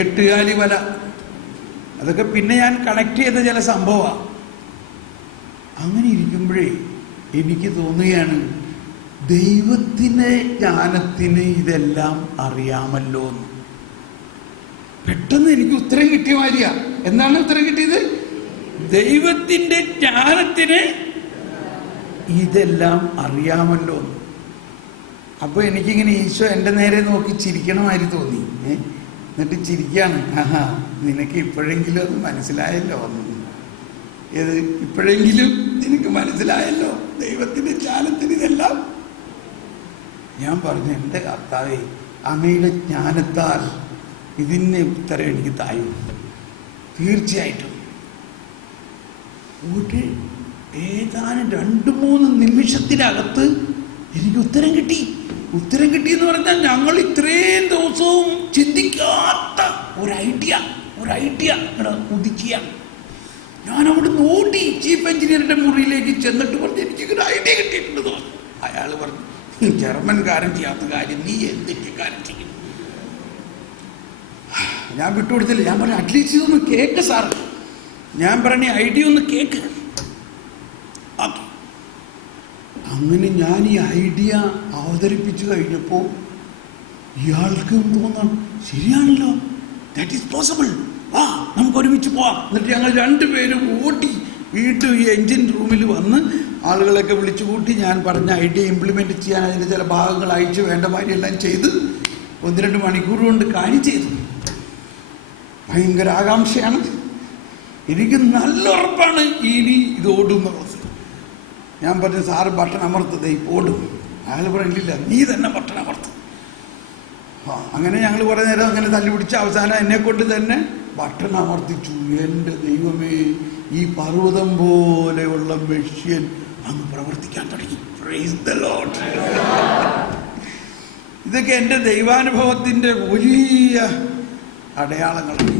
8 കാലി വല. അതൊക്കെ പിന്നെ ഞാൻ കണക്ട് ചെയ്ത ചില സംഭവമാണ്. അങ്ങനെ ഇരിക്കുമ്പോഴേ എനിക്ക് തോന്നുകയാണ്, ദൈവത്തിൻ്റെ ജ്ഞാനത്തിന് ഇതെല്ലാം അറിയാമല്ലോ എന്ന്. പെട്ടെന്ന് എനിക്ക് ഉത്തരം കിട്ടിയ മാതിരിയാ. എന്താണ് ഉത്തരം കിട്ടിയത്? ദൈവത്തിൻ്റെ ജ്ഞാനത്തിന് ഇതെല്ലാം അറിയാമല്ലോ എന്ന്. അപ്പോൾ എനിക്കിങ്ങനെ ഈശോ എൻ്റെ നേരെ നോക്കി ചിരിക്കണമാതിരി തോന്നി. എന്നിട്ട് ചിരിക്കാണ്. ആഹാ, നിനക്ക് ഇപ്പോഴെങ്കിലും അത് മനസ്സിലായല്ലോ എന്ന്. ഏത് ഇപ്പോഴെങ്കിലും നിനക്ക് മനസ്സിലായല്ലോ ദൈവത്തിൻ്റെ ജ്ഞാനത്തിന് ഇതെല്ലാം. ഞാൻ പറഞ്ഞു, എൻ്റെ കർത്താവേ, അങ്ങയുടെ ജ്ഞാനത്താൽ ഇതിന് ഉത്തരം എനിക്ക് തായും. തീർച്ചയായിട്ടും ഒരു ഏതാനും 2-3 നിമിഷത്തിനകത്ത് എനിക്ക് ഉത്തരം കിട്ടി. ഉത്തരം കിട്ടിയെന്ന് പറഞ്ഞാൽ ഞങ്ങൾ ഇത്രയും ദിവസവും ചിന്തിക്കാത്ത ഒരു ഐഡിയ ഉദിക്കുക. ഞാൻ അവിടെ നോട്ടി ചീഫ് എഞ്ചിനീയറുടെ മുറിയിലേക്ക് ചെന്നിട്ട് പറഞ്ഞു, എനിക്കൊരു ഐഡിയ കിട്ടിയിട്ടുണ്ട് തോന്നുന്നു. അയാൾ പറഞ്ഞു, ജർമ്മൻകാരൻ ചെയ്യാത്ത കാര്യം നീ എന്തൊക്കെക്കാരൻ ചെയ്യും. ഞാൻ വിട്ടുകൊടുത്തില്ല. ഞാൻ പറഞ്ഞു, അറ്റ്ലീസ്റ്റ് ഇതൊന്ന് കേക്ക് സാർ. ഞാൻ പറഞ്ഞ ഐഡിയ ഒന്ന് കേക്ക്. അങ്ങനെ ഞാൻ ഈ ഐഡിയ അവതരിപ്പിച്ചു കഴിഞ്ഞപ്പോൾ ഇയാൾക്കും തോന്നാം, ശരിയാണല്ലോ, ദാറ്റ് ഈസ് പോസിബിൾ, ആ നമുക്ക് ഒരുമിച്ച് പോവാം. എന്നിട്ട് ഞങ്ങൾ 2 പേരും ഓടി വീണ്ടും ഈ എൻജിൻ റൂമിൽ വന്ന് ആളുകളൊക്കെ വിളിച്ചു കൂട്ടി ഞാൻ പറഞ്ഞ ഐഡിയ ഇംപ്ലിമെൻറ്റ് ചെയ്യാൻ അതിൻ്റെ ചില ഭാഗങ്ങൾ അയച്ച് വേണ്ട മാതിരിയെല്ലാം ചെയ്ത് 1-2 മണിക്കൂർ കൊണ്ട് കാര്യം ചെയ്തു. ഭയങ്കര ആകാംക്ഷയാണ്. എനിക്ക് നല്ല ഉറപ്പാണ് ഇനി ഇത് ഓടുന്നുള്ളത്. ഞാൻ പറഞ്ഞു, സാറ് ബട്ടൺ അമർത്തത് ഓടും. അയാൾ പറഞ്ഞില്ല, നീ തന്നെ ബട്ടൺ അമർത്തും. അങ്ങനെ ഞങ്ങൾ കുറേ നേരം അങ്ങനെ തല്ലുപിടിച്ച് അവസാനം എന്നെ കൊണ്ട് തന്നെ ബട്ടൺ അമർത്തിച്ചു. എൻ്റെ ദൈവമേ, ഈ പർവ്വതം പോലെയുള്ള മെഷീൻ അങ്ങ് പ്രവർത്തിക്കാൻ തുടങ്ങി. Praise the Lord. ഇതൊക്കെ എൻ്റെ ദൈവാനുഭവത്തിൻ്റെ വലിയ അടയാളങ്ങളാണ്.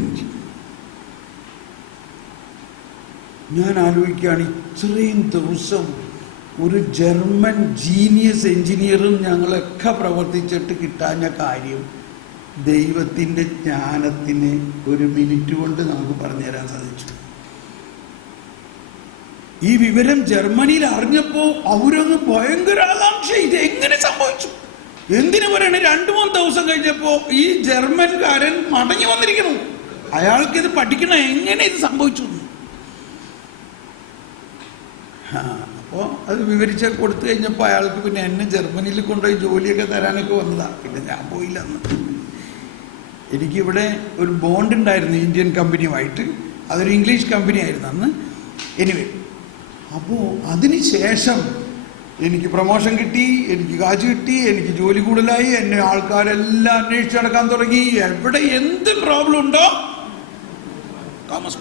ഞാൻ ആലോചിക്കുകയാണ്, ഇത്രയും ദിവസം ഒരു ജർമ്മൻ ജീനിയസ് എഞ്ചിനീയറും ഞങ്ങളൊക്കെ പ്രവർത്തിച്ചിട്ട് കിട്ടാഞ്ഞ കാര്യം ദൈവത്തിൻ്റെ ജ്ഞാനത്തിന് 1 മിനിറ്റ് കൊണ്ട് നമുക്ക് പറഞ്ഞു തരാൻ സാധിച്ചു. ഈ വിവരം ജർമ്മനിയിൽ അറിഞ്ഞപ്പോൾ അവരങ്ങ് ഭയങ്കര ആകാംക്ഷ, ഇത് എങ്ങനെ സംഭവിച്ചു, എന്തിനു പറയണേ. 2-3 ദിവസം കഴിഞ്ഞപ്പോൾ ഈ ജർമ്മൻകാരൻ മടങ്ങി വന്നിരിക്കുന്നു. അയാൾക്കിത് പഠിക്കണം, എങ്ങനെ ഇത് സംഭവിച്ചു. അപ്പോൾ അത് വിവരിച്ച് കൊടുത്തു കഴിഞ്ഞപ്പോൾ അയാൾക്ക് പിന്നെ എന്നെ ജർമ്മനിയിൽ കൊണ്ടുപോയി ജോലിയൊക്കെ തരാനൊക്കെ വന്നതാണ്. പിന്നെ ഞാൻ പോയില്ല. അന്ന് എനിക്കിവിടെ ഒരു ബോണ്ട് ഉണ്ടായിരുന്നു ഇന്ത്യൻ കമ്പനിയുമായിട്ട്. അതൊരു ഇംഗ്ലീഷ് കമ്പനി ആയിരുന്നു അന്ന്. എനിവേ, അപ്പോൾ അതിന് ശേഷം എനിക്ക് പ്രൊമോഷൻ കിട്ടി, എനിക്ക് കാശ് കിട്ടി, എനിക്ക് ജോലി കൂടുതലായി. എന്നെ ആൾക്കാരെല്ലാം അന്വേഷിച്ച് നടക്കാൻ തുടങ്ങി. എവിടെ എന്ത് പ്രോബ്ലം ഉണ്ടോ തോമസ്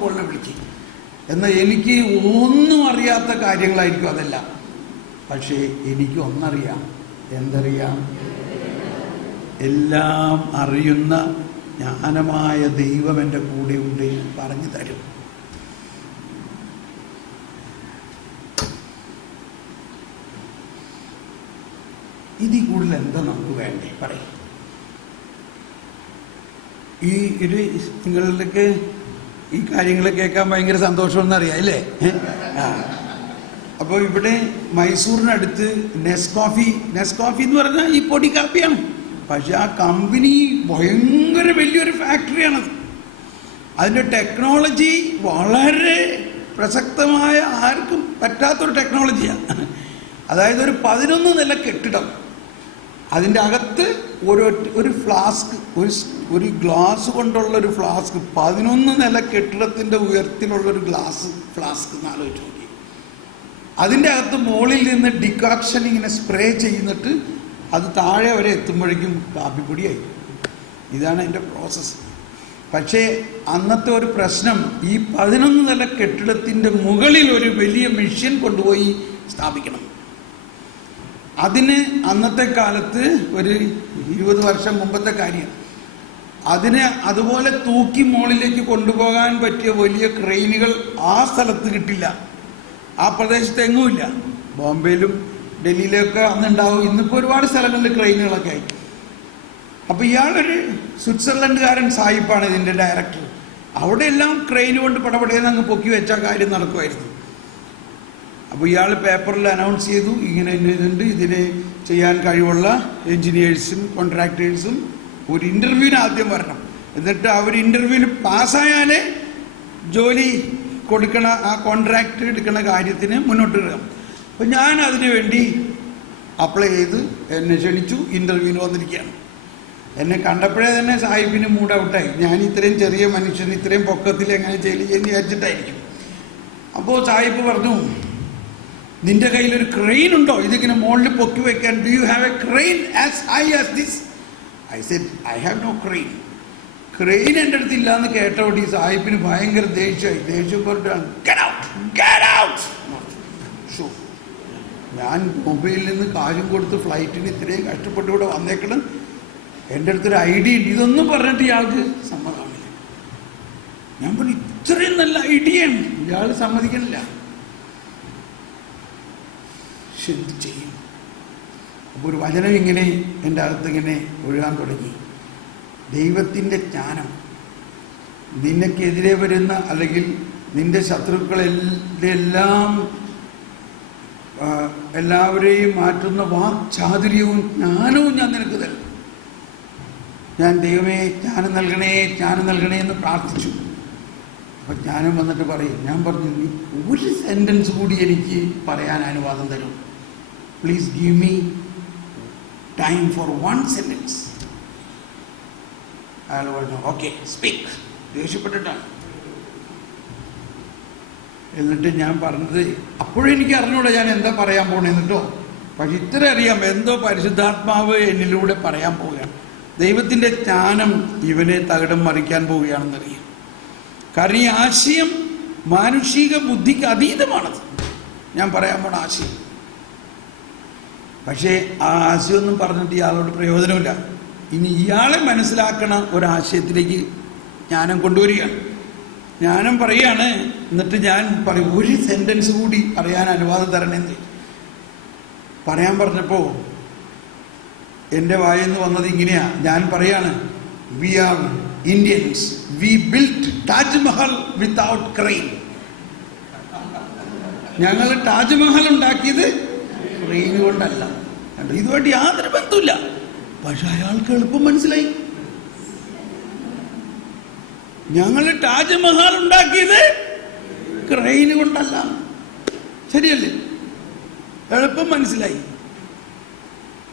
പോളിനെ വിളിച്ചു. എന്നാൽ എനിക്ക് ഒന്നും അറിയാത്ത കാര്യങ്ങളായിരിക്കും അതെല്ലാം. പക്ഷേ എനിക്ക് ഒന്നറിയാം. എന്തറിയാം? എല്ലാം അറിയുന്ന ജ്ഞാനമായ ദൈവം എൻ്റെ കൂടെ ഉണ്ട്, പറഞ്ഞു തരും. ഇതിൽ കൂടുതൽ എന്താ നമുക്ക് വേണ്ടേ? പറയും. ഈ ഒരു നിങ്ങളിലൊക്കെ ഈ കാര്യങ്ങൾ കേൾക്കാൻ ഭയങ്കര സന്തോഷമെന്നറിയാം അല്ലേ? അപ്പോൾ ഇവിടെ മൈസൂരിനടുത്ത് നെസ്കോഫി എന്ന് പറഞ്ഞാൽ ഈ പൊടി കാപ്പിയാണ്. പക്ഷെ ആ കമ്പനി ഭയങ്കര വലിയൊരു ഫാക്ടറിയാണത്. അതിൻ്റെ ടെക്നോളജി വളരെ പ്രസക്തമായ, ആർക്കും പറ്റാത്തൊരു ടെക്നോളജിയാണ്. അതായത് ഒരു 11 നില കെട്ടിടം, അതിൻ്റെ അകത്ത് ഒരു ഫ്ലാസ്ക്, ഒരു ഗ്ലാസ് കൊണ്ടുള്ള ഒരു ഫ്ലാസ്ക്, 11 നില കെട്ടിടത്തിൻ്റെ ഉയരത്തിലുള്ളൊരു ഫ്ലാസ്ക് എന്നാലോചിച്ച് നോക്കി. അതിൻ്റെ അകത്ത് മുകളിൽ നിന്ന് ഡിക്കാക്ഷൻ ഇങ്ങനെ സ്പ്രേ ചെയ്യുന്നിട്ട് അത് താഴെ വരെ എത്തുമ്പോഴേക്കും കാപ്പിപ്പൊടിയായി. ഇതാണ് അതിൻ്റെ പ്രോസസ്സ്. പക്ഷേ അന്നത്തെ ഒരു പ്രശ്നം, ഈ 11 നില കെട്ടിടത്തിൻ്റെ മുകളിൽ ഒരു വലിയ മെഷീൻ കൊണ്ടുപോയി സ്ഥാപിക്കണം. അതിന് അന്നത്തെ കാലത്ത് ഒരു 20 വർഷം മുമ്പത്തെ കാര്യം, അതിനെ അതുപോലെ തൂക്കി മുകളിലേക്ക് കൊണ്ടുപോകാൻ പറ്റിയ വലിയ ക്രെയിനുകൾ ആ സ്ഥലത്ത് കിട്ടില്ല, ആ പ്രദേശത്ത് എങ്ങുമില്ല. ബോംബെയിലും ഡൽഹിയിലൊക്കെ അന്നുണ്ടാവും, ഇന്നിപ്പോൾ ഒരുപാട് സ്ഥലങ്ങളിൽ ക്രെയിനുകളൊക്കെ ആയി. അപ്പോൾ ഇയാളൊരു സ്വിറ്റ്സർലൻഡുകാരൻ സായിപ്പാണ് ഇതിൻ്റെ ഡയറക്ടർ. അവിടെ എല്ലാം ക്രെയിൻ കൊണ്ട് പടപടയെന്ന് അങ്ങ് പൊക്കി വെച്ച കാര്യം നടക്കുമായിരുന്നു. അപ്പോൾ ഇയാൾ പേപ്പറിൽ അനൗൺസ് ചെയ്തു, ഇങ്ങനെ ഇതുണ്ട്, ഇതിനെ ചെയ്യാൻ കഴിവുള്ള എൻജിനീയേഴ്സും കോൺട്രാക്ടേഴ്സും ഒരു ഇൻ്റർവ്യൂവിന് ആദ്യം വരണം, എന്നിട്ട് അവർ ഇൻ്റർവ്യൂവിന് പാസ്സായാലേ ജോലി കൊടുക്കണ ആ കോൺട്രാക്ട് എടുക്കുന്ന കാര്യത്തിന് മുന്നോട്ട് വരാം. അപ്പോൾ ഞാൻ അതിനു വേണ്ടി അപ്ലൈ ചെയ്ത് എന്നെ ക്ഷണിച്ചു, ഇൻ്റർവ്യൂവിന് വന്നിരിക്കുകയാണ്. എന്നെ കണ്ടപ്പോഴേ തന്നെ സാഹിബിന് മൂഡ് ഔട്ടായി. ഞാൻ ഇത്രയും ചെറിയ മനുഷ്യൻ ഇത്രയും പൊക്കത്തിൽ എങ്ങനെ ചെയ്യുമെന്ന് വിചാരിച്ചിട്ടായിരിക്കും. അപ്പോൾ സാഹിബ് പറഞ്ഞു, നിന്റെ കയ്യിലൊരു ക്രെയിൻ ഉണ്ടോ ഇതിങ്ങനെ മുകളിൽ പൊക്കി വയ്ക്കാൻ? Do you have a crane as high as this? I said I have no crane. Crane എൻ്റെ അടുത്ത് ഇല്ല എന്ന് കേട്ടോടി സാഹിബിന് ഭയങ്കര ദേഷ്യമായി. ദേഷ്യം പറഞ്ഞിട്ടാണ് ഞാൻ മൊബൈലിൽ നിന്ന് കാശും കൊടുത്ത് ഫ്ലൈറ്റിന് ഇത്രയും കഷ്ടപ്പെട്ട് ഇവിടെ വന്നേക്കണം, എൻ്റെ അടുത്തൊരു ഐഡിയ ഉണ്ട്, ഇതൊന്നും പറഞ്ഞിട്ട് ഇയാൾക്ക് സമ്മതമാവില്ല. ഞാൻ പറഞ്ഞു ഇത്രയും നല്ല ഐഡിയയാണ്, ഇയാൾ സമ്മതിക്കണില്ല. എന്ത് ചെയ്യും? അപ്പോൾ ഒരു വചനം ഇങ്ങനെ എൻ്റെ അടുത്ത് ഇങ്ങനെ ഒഴുകാൻ തുടങ്ങി. ദൈവത്തിൻ്റെ ജ്ഞാനം നിനക്കെതിരെ വരുന്ന അല്ലെങ്കിൽ നിന്റെ ശത്രുക്കളെല്ലാം എല്ലാവരെയും മാറ്റുന്ന വാക്ചാതുര്യവും ജ്ഞാനവും ഞാൻ നിനക്ക് തരും. ഞാൻ ദൈവമേ ജ്ഞാനം നൽകണേ ജ്ഞാനം നൽകണേ എന്ന് പ്രാർത്ഥിച്ചു. അപ്പം ജ്ഞാനം വന്നിട്ട് പറയും, ഞാൻ പറഞ്ഞു നീ ഒരു സെൻറ്റൻസ് കൂടി എനിക്ക് പറയാൻ അനുവാദം തരും, please give me time for 1 sentence. അയാൾ പറഞ്ഞു ഓക്കെ സ്പീക്ക്. ദേഷ്യപ്പെട്ടിട്ടാണ്. എന്നിട്ട് ഞാൻ പറഞ്ഞത് അപ്പോഴും എനിക്ക് അറിഞ്ഞൂടെ ഞാൻ എന്താ പറയാൻ പോണേന്ന് കേട്ടോ. പക്ഷെ ഇത്ര അറിയാം, എന്തോ പരിശുദ്ധാത്മാവ് എന്നിലൂടെ പറയാൻ പോവുകയാണ്. ദൈവത്തിൻ്റെ ജ്ഞാനം ഇവനെ തകിടം മറിക്കാൻ പോവുകയാണെന്നറിയാം. കാരണം ഈ ആശയം മാനുഷിക ബുദ്ധിക്ക് അതീതമാണത്, ഞാൻ പറയാൻ പോണ ആശയം. പക്ഷേ ആ ആശയമൊന്നും പറഞ്ഞിട്ട് ഇയാളോട് പ്രയോജനമില്ല. ഇനി ഇയാളെ മനസ്സിലാക്കണ ഒരാശയത്തിലേക്ക് ജ്ഞാനം കൊണ്ടുവരികയാണ്. ജ്ഞാനം പറയുകയാണ്. എന്നിട്ട് ഞാൻ പറയും ഒരു സെൻറ്റൻസ് കൂടി പറയാൻ അനുവാദം തരണമെന്ന് പറയാൻ പറഞ്ഞപ്പോൾ എൻ്റെ വായെന്ന് വന്നത് ഇങ്ങനെയാ. ഞാൻ പറയാണ്, we are Indians, we built Taj Mahal without crane. ഞങ്ങൾ താജ്മഹൽ ഉണ്ടാക്കിയത് ക്രെയിൻ കൊണ്ടല്ല. ഇതുമായിട്ട് യാതൊരു ബന്ധമില്ല. പക്ഷെ അയാൾക്ക് എളുപ്പം മനസ്സിലായി, ഞങ്ങൾ താജ്മഹൽ ഉണ്ടാക്കിയത് ക്രെയിൻ കൊണ്ടല്ല. ശരിയല്ലേ? എളുപ്പം മനസ്സിലായി.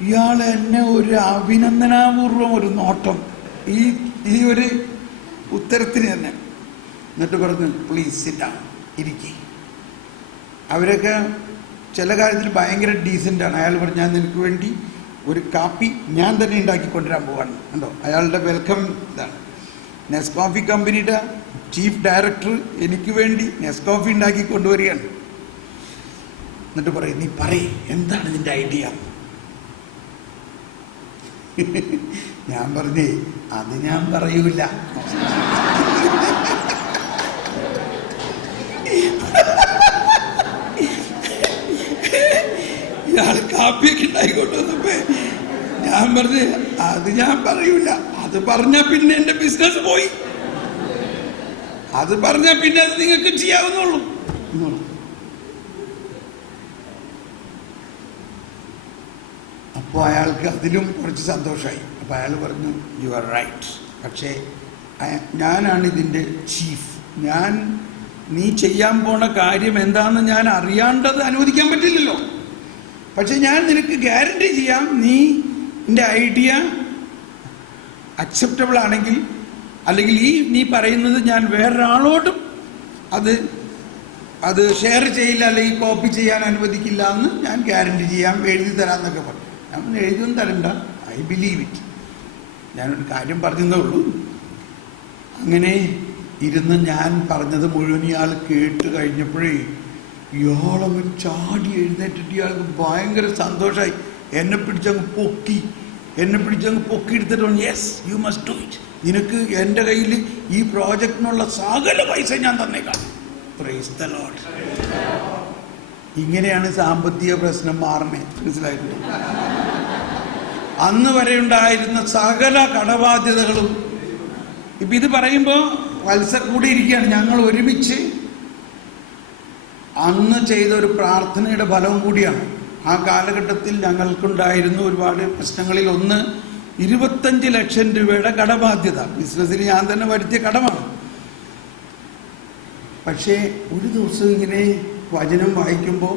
ഇയാൾ എന്നെ ഒരു അഭിനന്ദനാപൂർവം ഒരു നോട്ടം ഈ ഒരു ഉത്തരത്തിന് തന്നെ. എന്നിട്ട് പറഞ്ഞു പ്ലീസ് സിറ്റ് ഡൗൺ, ഇരിക്കേ. അവരൊക്കെ ചില കാര്യത്തിൽ ഭയങ്കര ഡീസൻ്റാണ്. അയാൾ പറഞ്ഞു ഞാൻ നിനക്ക് വേണ്ടി ഒരു കാപ്പി ഞാൻ തന്നെ ഉണ്ടാക്കിക്കൊണ്ടുവരാൻ പോവാണ്. കണ്ടോ അയാളുടെ വെൽക്കം ഇതാണ്. നെസ്കോഫി കമ്പനിയുടെ ചീഫ് ഡയറക്ടർ എനിക്ക് വേണ്ടി നെസ്കോഫി ഉണ്ടാക്കി കൊണ്ടുവരികയാണ്. എന്നിട്ട് പറയും നീ പറയ് എന്താണ് നിന്റെ ഐഡിയ? ഞാൻ പറഞ്ഞേ അത് ഞാൻ പറയൂല. ഇയാൾ കാപ്പിയൊക്കെ ഉണ്ടായിക്കൊണ്ട് വന്നപ്പോ ഞാൻ പറഞ്ഞു അത് ഞാൻ പറയൂല. അത് പറഞ്ഞാ പിന്നെ എന്റെ ബിസിനസ് പോയി. അത് പറഞ്ഞാ പിന്നെ അത് നിങ്ങൾക്ക് ചെയ്യാവുന്നുള്ളൂ. അപ്പോൾ അയാൾക്ക് അതിലും കുറച്ച് സന്തോഷമായി. അപ്പോൾ അയാൾ പറഞ്ഞു യു ആർ റൈറ്റ്, പക്ഷേ ഞാനാണ് ഇതിൻ്റെ ചീഫ്. നീ ചെയ്യാൻ പോണ കാര്യം എന്താണെന്ന് ഞാൻ അറിയാണ്ടത് അനുവദിക്കാൻ പറ്റില്ലല്ലോ. പക്ഷെ ഞാൻ നിനക്ക് ഗ്യാരണ്ടി ചെയ്യാം, നിന്റെ ഐഡിയ അക്സെപ്റ്റബിൾ ആണെങ്കിൽ, അല്ലെങ്കിൽ നീ പറയുന്നത് ഞാൻ വേറൊരാളോടും അത് ഷെയർ ചെയ്യില്ല അല്ലെങ്കിൽ കോപ്പി ചെയ്യാൻ അനുവദിക്കില്ല എന്ന് ഞാൻ ഗ്യാരണ്ടി ചെയ്യാം, എഴുതി തരാമെന്നൊക്കെ പറഞ്ഞു. ഞാൻ എഴുതിയൊന്നും തരണ്ട, ഐ ബിലീവ് ഇറ്റ്. ഞാനൊരു കാര്യം പറഞ്ഞതേ ഉള്ളൂ. അങ്ങനെ ഇരുന്ന് ഞാൻ പറഞ്ഞത് മുഴുവൻ ഇയാൾ കേട്ട് കഴിഞ്ഞപ്പോഴേ ഇയാളങ്ങ് ചാടി എഴുന്നേറ്റിട്ട് ഇയാൾക്ക് ഭയങ്കര സന്തോഷമായി. എന്നെ പിടിച്ചങ്ങ് പൊക്കിയെടുത്തിട്ട് yes you must do it, നിനക്ക് എൻ്റെ കയ്യിൽ ഈ പ്രോജക്റ്റിനുള്ള സകല പൈസ ഞാൻ തന്നേക്കാം. Praise the Lord. ഇങ്ങനെയാണ് സാമ്പത്തിക പ്രശ്നം മാറുന്നത്. മനസ്സിലായിട്ടുണ്ട്? അന്ന് വരെ ഉണ്ടായിരുന്ന സകല കടബാധ്യതകളും ഇപ്പം ഇത് പറയുമ്പോൾ വത്സ കൂടി ഇരിക്കുകയാണ്. ഞങ്ങൾ ഒരുമിച്ച് അന്ന് ചെയ്ത ഒരു പ്രാർത്ഥനയുടെ ഫലവും കൂടിയാണ്. ആ കാലഘട്ടത്തിൽ ഞങ്ങൾക്കുണ്ടായിരുന്ന ഒരുപാട് പ്രശ്നങ്ങളിൽ ഒന്ന് 25 ലക്ഷം രൂപയുടെ കടബാധ്യത. ബിസിനസ്സിൽ ഞാൻ തന്നെ വരുത്തിയ കടമാണ്. പക്ഷേ ഒരു ദിവസം ഇങ്ങനെ വചനം വായിക്കുമ്പോൾ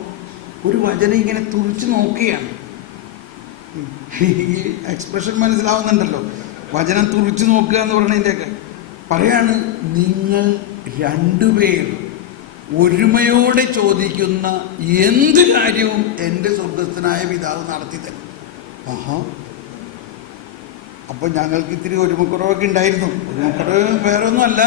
ഒരു വചനം ഇങ്ങനെ തുറിച്ച് നോക്കുകയാണ്. ഈ എക്സ്പ്രഷൻ മനസ്സിലാവുന്നുണ്ടല്ലോ. വചനം തുറിച്ച് നോക്കുക എന്ന് പറഞ്ഞതിൻ്റെയൊക്കെ പറയാണ്, നിങ്ങൾ രണ്ടുപേർ ഒരുമയോടെ ചോദിക്കുന്ന എന്ത് കാര്യവും എൻ്റെ സ്വർഗ്ഗസ്ഥനായ പിതാവ് നടത്തി തരും. ആഹാ, അപ്പോൾ ഞങ്ങൾക്ക് ഇത്തിരി ഒരുമക്കുറവൊക്കെ ഉണ്ടായിരുന്നു. ഒരുമക്കുറവ് വേറൊന്നുമല്ല,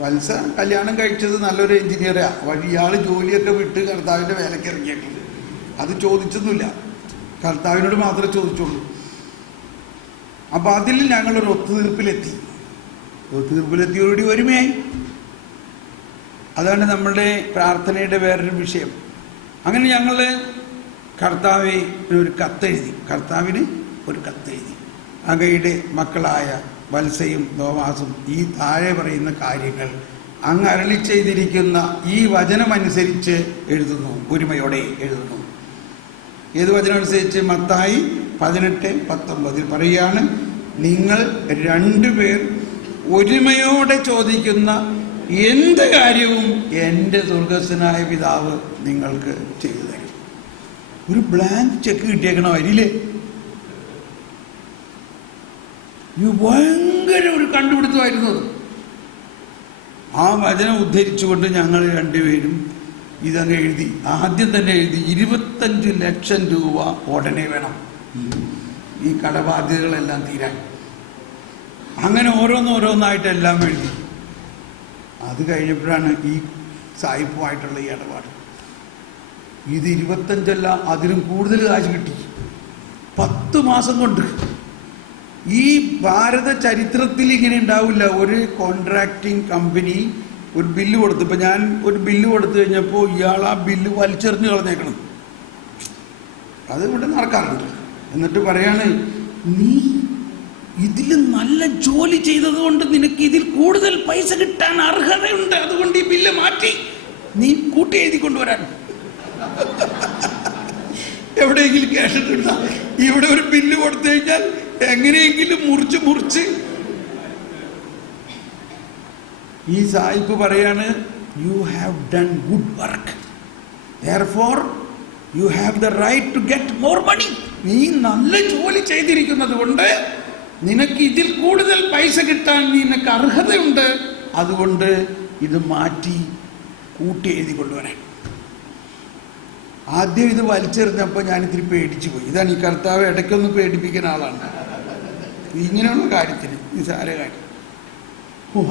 വത്സ കല്യാണം കഴിച്ചത് നല്ലൊരു എഞ്ചിനീയറാണ്. വഴി ഇയാൾ ജോലിയൊക്കെ വിട്ട് കർത്താവിൻ്റെ വേലയ്ക്ക് ഇറങ്ങിയിട്ടുണ്ട്. അത് ചോദിച്ചൊന്നുമില്ല, കർത്താവിനോട് മാത്രമേ ചോദിച്ചുള്ളൂ. അപ്പോൾ അതിൽ ഞങ്ങളൊരു ഒത്തുതീർപ്പിലെത്തിയോടുകൂടി ഒരുമയായി. അതാണ് നമ്മളുടെ പ്രാർത്ഥനയുടെ വേറൊരു വിഷയം. അങ്ങനെ ഞങ്ങൾ കർത്താവിന് ഒരു കത്തെഴുതി. അങ്ങയുടെ മക്കളായ വത്സയും തോമാസും ഈ താഴെ പറയുന്ന കാര്യങ്ങൾ അങ്ങ് അരുളി ചെയ്തിരിക്കുന്ന ഈ വചനമനുസരിച്ച് എഴുതുന്നു, ഒരുമയോടെ എഴുതുന്നു. ഏത് വചനം അനുസരിച്ച്? മത്തായി 18:19 പറയുകയാണ്, നിങ്ങൾ രണ്ടുപേർ ഒരുമയോടെ ചോദിക്കുന്ന എന്ത് കാര്യവും എൻ്റെ സ്വർഗ്ഗസ്ഥനായ പിതാവ് നിങ്ങൾക്ക് ചെയ്തു തരും. ഒരു ബ്ലാങ്ക് ചെക്ക് കിട്ടിയേക്കണം വരില്ലേ? ഭയങ്കര ഒരു കണ്ടുപിടുത്തമായിരുന്നു അത്. ആ വചനം ഉദ്ധരിച്ചുകൊണ്ട് ഞങ്ങൾ രണ്ടുപേരും ഇതങ്ങ് എഴുതി. ആദ്യം തന്നെ എഴുതി 25 ലക്ഷം രൂപ ഉടനെ വേണം ഈ കടബാധ്യതകളെല്ലാം തീരാൻ. അങ്ങനെ ഓരോന്നായിട്ടെല്ലാം എഴുതി. അത് കഴിഞ്ഞപ്പോഴാണ് ഈ സായിപ്പുമായിട്ടുള്ള ഈ ഇടപാട്. ഇത് 25 അതിലും കൂടുതൽ കാശ് കിട്ടി 10 മാസം കൊണ്ട്. ഈ ഭാരത ചരിത്രത്തിൽ ഇങ്ങനെ ഉണ്ടാവില്ല. ഒരു കോൺട്രാക്ടിങ് കമ്പനി ഒരു ബില്ല് കൊടുത്തു. ഇപ്പം ഞാൻ ഒരു ബില്ല് കൊടുത്തു കഴിഞ്ഞപ്പോൾ ഇയാൾ ആ ബില്ല് വലിച്ചെറിഞ്ഞ് കളഞ്ഞേക്കണം. അത് ഇവിടെ നടക്കാറുണ്ട്. എന്നിട്ട് പറയാണ്, നീ ഇതിൽ നല്ല ജോലി ചെയ്തത് കൊണ്ട് നിനക്ക് ഇതിൽ കൂടുതൽ പൈസ കിട്ടാൻ അർഹതയുണ്ട്, അതുകൊണ്ട് ഈ ബില്ല് മാറ്റി നീ കൂട്ടി എഴുതി കൊണ്ടുവരാൻ. എവിടെയെങ്കിലും കേട്ടിട്ടുണ്ട? ഇവിടെ ഒരു ബില്ല് കൊടുത്തു കഴിഞ്ഞാൽ എങ്ങനെയെങ്കിലും മുറിച്ച് ഈ സായിപ്പ് പറയാണ്, you have done good work, therefore you have the right to get more money. നീ നല്ല ജോലി ചെയ്തിരിക്കുന്നത് കൊണ്ട് നിനക്ക് ഇതിൽ കൂടുതൽ പൈസ കിട്ടാൻ നിനക്ക് അർഹതയുണ്ട്, അതുകൊണ്ട് ഇത് മാറ്റി കൂട്ടി എഴുതി കൊണ്ടുവരാൻ. ആദ്യം ഇത് വലിച്ചെറിഞ്ഞപ്പോൾ ഞാനിത്തിരി പേടിച്ചു പോയി. ഇതാണ് ഈ കർത്താവ് ഇടയ്ക്കൊന്ന് പേടിപ്പിക്കുന്ന ആളാണ് ഇങ്ങനെയുള്ള കാര്യത്തിന്, നിസാര കാര്യം.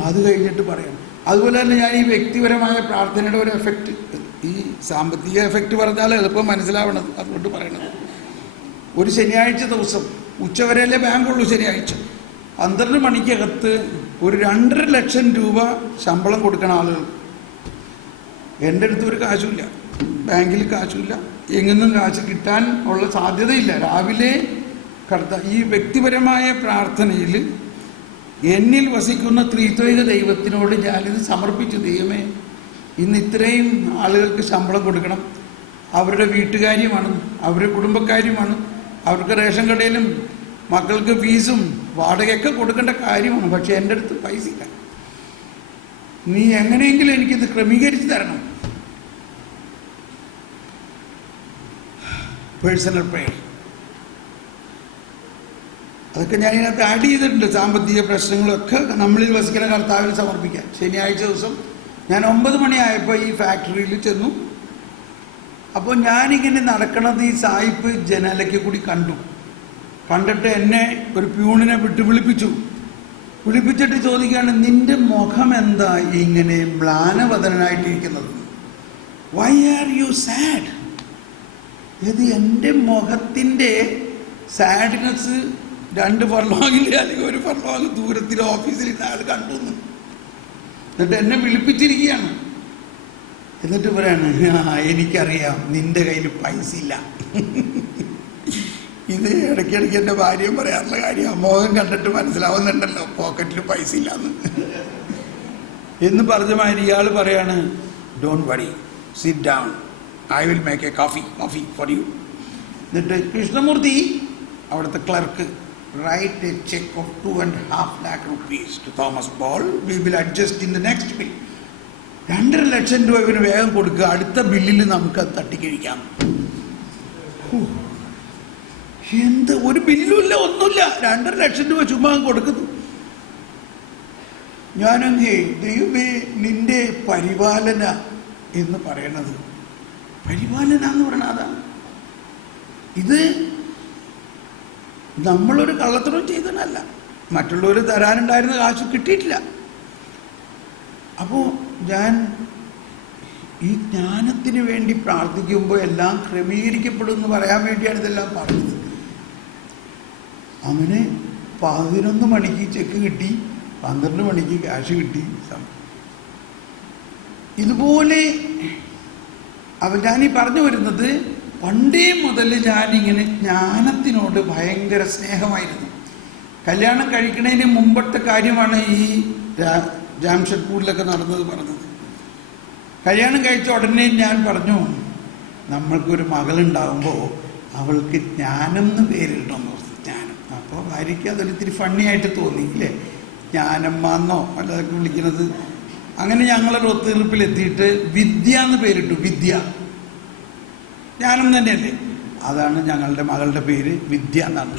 അത് കഴിഞ്ഞിട്ട് പറയാം. അതുപോലെ തന്നെ ഞാൻ ഈ വ്യക്തിപരമായ പ്രാർത്ഥനയുടെ ഒരു എഫക്റ്റ്, ഈ സാമ്പത്തിക എഫക്റ്റ് പറഞ്ഞാൽ എളുപ്പം മനസ്സിലാവണത്, അതുകൊണ്ട് പറയണത്. ഒരു ശനിയാഴ്ച ദിവസം ഉച്ചവരെയല്ലേ ബാങ്കുള്ളൂ, ശനിയാഴ്ച 12 മണിക്കകത്ത് ഒരു 2.5 ലക്ഷം രൂപ ശമ്പളം കൊടുക്കണ ആളുകൾ. എൻ്റെ അടുത്ത് ഒരു കാശുമില്ല, ബാങ്കിൽ കാശുമില്ല, എങ്ങൊന്നും കാശ് കിട്ടാൻ ഉള്ള സാധ്യതയില്ല. രാവിലെ ഈ വ്യക്തിപരമായ പ്രാർത്ഥനയിൽ എന്നിൽ വസിക്കുന്ന ത്രിത്വൈക ദൈവത്തിനോട് ഞാനിത് സമർപ്പിച്ചു. ദൈവമേ, ഇന്ന് ഇത്രയും ആളുകൾക്ക് ശമ്പളം കൊടുക്കണം, അവരുടെ വീട്ടുകാര്യമാണ്, അവരുടെ കുടുംബക്കാര്യമാണ്, അവർക്ക് റേഷൻ കടയിലും മക്കൾക്ക് ഫീസും വാടകയൊക്കെ കൊടുക്കേണ്ട കാര്യമാണ്. പക്ഷെ എൻ്റെ അടുത്ത് പൈസ ഇല്ല, നീ എങ്ങനെയെങ്കിലും എനിക്കിത് ക്രമീകരിച്ച് തരണം. പേഴ്സണൽ പ്രേയർ അതൊക്കെ ഞാനിതിനകത്ത് ആഡ് ചെയ്തിട്ടുണ്ട്. സാമ്പത്തിക പ്രശ്നങ്ങളൊക്കെ നമ്മളിൽ വസിക്കുന്ന കർത്താവിന് സമർപ്പിക്കാൻ. ശനിയാഴ്ച ദിവസം ഞാൻ 9 മണിയായപ്പോൾ ഈ ഫാക്ടറിയിൽ ചെന്നു. അപ്പോൾ ഞാനിങ്ങനെ നടക്കണത് ഈ സായിപ്പ് ജനാലയ്ക്ക് കൂടി കണ്ടിട്ട് എന്നെ ഒരു പ്യൂണിനെ വിളിപ്പിച്ചിട്ട് ചോദിക്കുകയാണ്, നിന്റെ മുഖം എന്താ ഇങ്ങനെ മ്ലാനവദനായിട്ടിരിക്കുന്നത്? Why are you sad? ഇത് എൻ്റെ മുഖത്തിൻ്റെ സാഡ്നെസ് 2 ഫർലോങ്ങിൽ അല്ലെങ്കിൽ 1 ഫർലോങ് ദൂരത്തിൽ ഓഫീസിൽ ആൾ കണ്ടു. എന്നിട്ട് എന്നെ വിളിപ്പിച്ചിരിക്കുകയാണ്. എന്നിട്ട് പറയാണ്, എനിക്കറിയാം നിന്റെ കയ്യിൽ പൈസ ഇല്ല. ഇത് ഇടയ്ക്കിടയ്ക്ക് എൻ്റെ ഭാര്യയും പറയാറുള്ള കാര്യമാണ്. മുഖം കണ്ടിട്ട് മനസ്സിലാവുന്നുണ്ടല്ലോ പോക്കറ്റിൽ പൈസ ഇല്ലാന്ന് എന്ന് പറഞ്ഞ മാതിരി ഇയാൾ പറയാണ്, don't worry, sit down, I will make A coffee for you. എന്നിട്ട് കൃഷ്ണമൂർത്തി അവിടുത്തെ clerk, write a check of 2.5 lakh rupees to Thomas Paul. We will adjust in the next bill. 2.5 ലക്ഷം രൂപ ഇവന് വേഗം കൊടുക്കുക, അടുത്ത ബില്ലിൽ നമുക്ക് അത് തട്ടിക്കഴിക്കാം. എന്ത് ഒരു ബില്ലുമില്ല, ഒന്നുമില്ല, 2.5 ലക്ഷം രൂപ ചുമ്മാ കൊടുക്കുന്നു. ഞാനങ്ങേ ദൈവമേ നിന്റെ പരിപാലന എന്ന് പറയണത്, പരിപാലന എന്ന് പറയണത് അതാണ്. ഇത് നമ്മളൊരു കള്ളത്തരം ചെയ്തതല്ല, മറ്റുള്ളവർ തരാനുണ്ടായിരുന്ന കാശ് കിട്ടിയിട്ടില്ല. അപ്പോൾ ഞാൻ ഈ ജ്ഞാനത്തിന് വേണ്ടി പ്രാർത്ഥിക്കുമ്പോൾ എല്ലാം ക്രമീകരിക്കപ്പെടും എന്ന് പറയാൻ വേണ്ടിയാണ് ഇതെല്ലാം പറഞ്ഞത്. അങ്ങനെ 11 മണിക്ക് ചെക്ക് കിട്ടി, 12 മണിക്ക് ക്യാഷ് കിട്ടി. ഇതുപോലെ അപ്പം ഞാനീ പറഞ്ഞു വരുന്നത്, പണ്ടേ മുതൽ ഞാനിങ്ങനെ ജ്ഞാനത്തിനോട് ഭയങ്കര സ്നേഹമായിരുന്നു. കല്യാണം കഴിക്കുന്നതിന് മുമ്പത്തെ കാര്യമാണ് ഈ ജാംഷഡ്പൂരിലൊക്കെ നടന്നത് പറഞ്ഞത്. കല്യാണം കഴിച്ച ഉടനെ ഞാൻ പറഞ്ഞു, നമ്മൾക്കൊരു മകളുണ്ടാകുമ്പോൾ അവൾക്ക് ജ്ഞാനം എന്ന് പേരിടണമെന്ന് പറഞ്ഞു. ജ്ഞാനം. അപ്പോൾ ഭാര്യയ്ക്ക് അതൊരിത്തിരി ഫണ്ണി ആയിട്ട് തോന്നി, ഇല്ലേ, ജ്ഞാനമ്മന്നോ അതൊക്കെ വിളിക്കുന്നത്. അങ്ങനെ ഞങ്ങളൊരു ഒത്തുതീർപ്പിലെത്തിയിട്ട് വിദ്യ എന്ന് പേരിട്ടു. വിദ്യ ജ്ഞാനം തന്നെയല്ലേ, അതാണ് ഞങ്ങളുടെ മകളുടെ പേര്, വിദ്യ എന്നാണ്.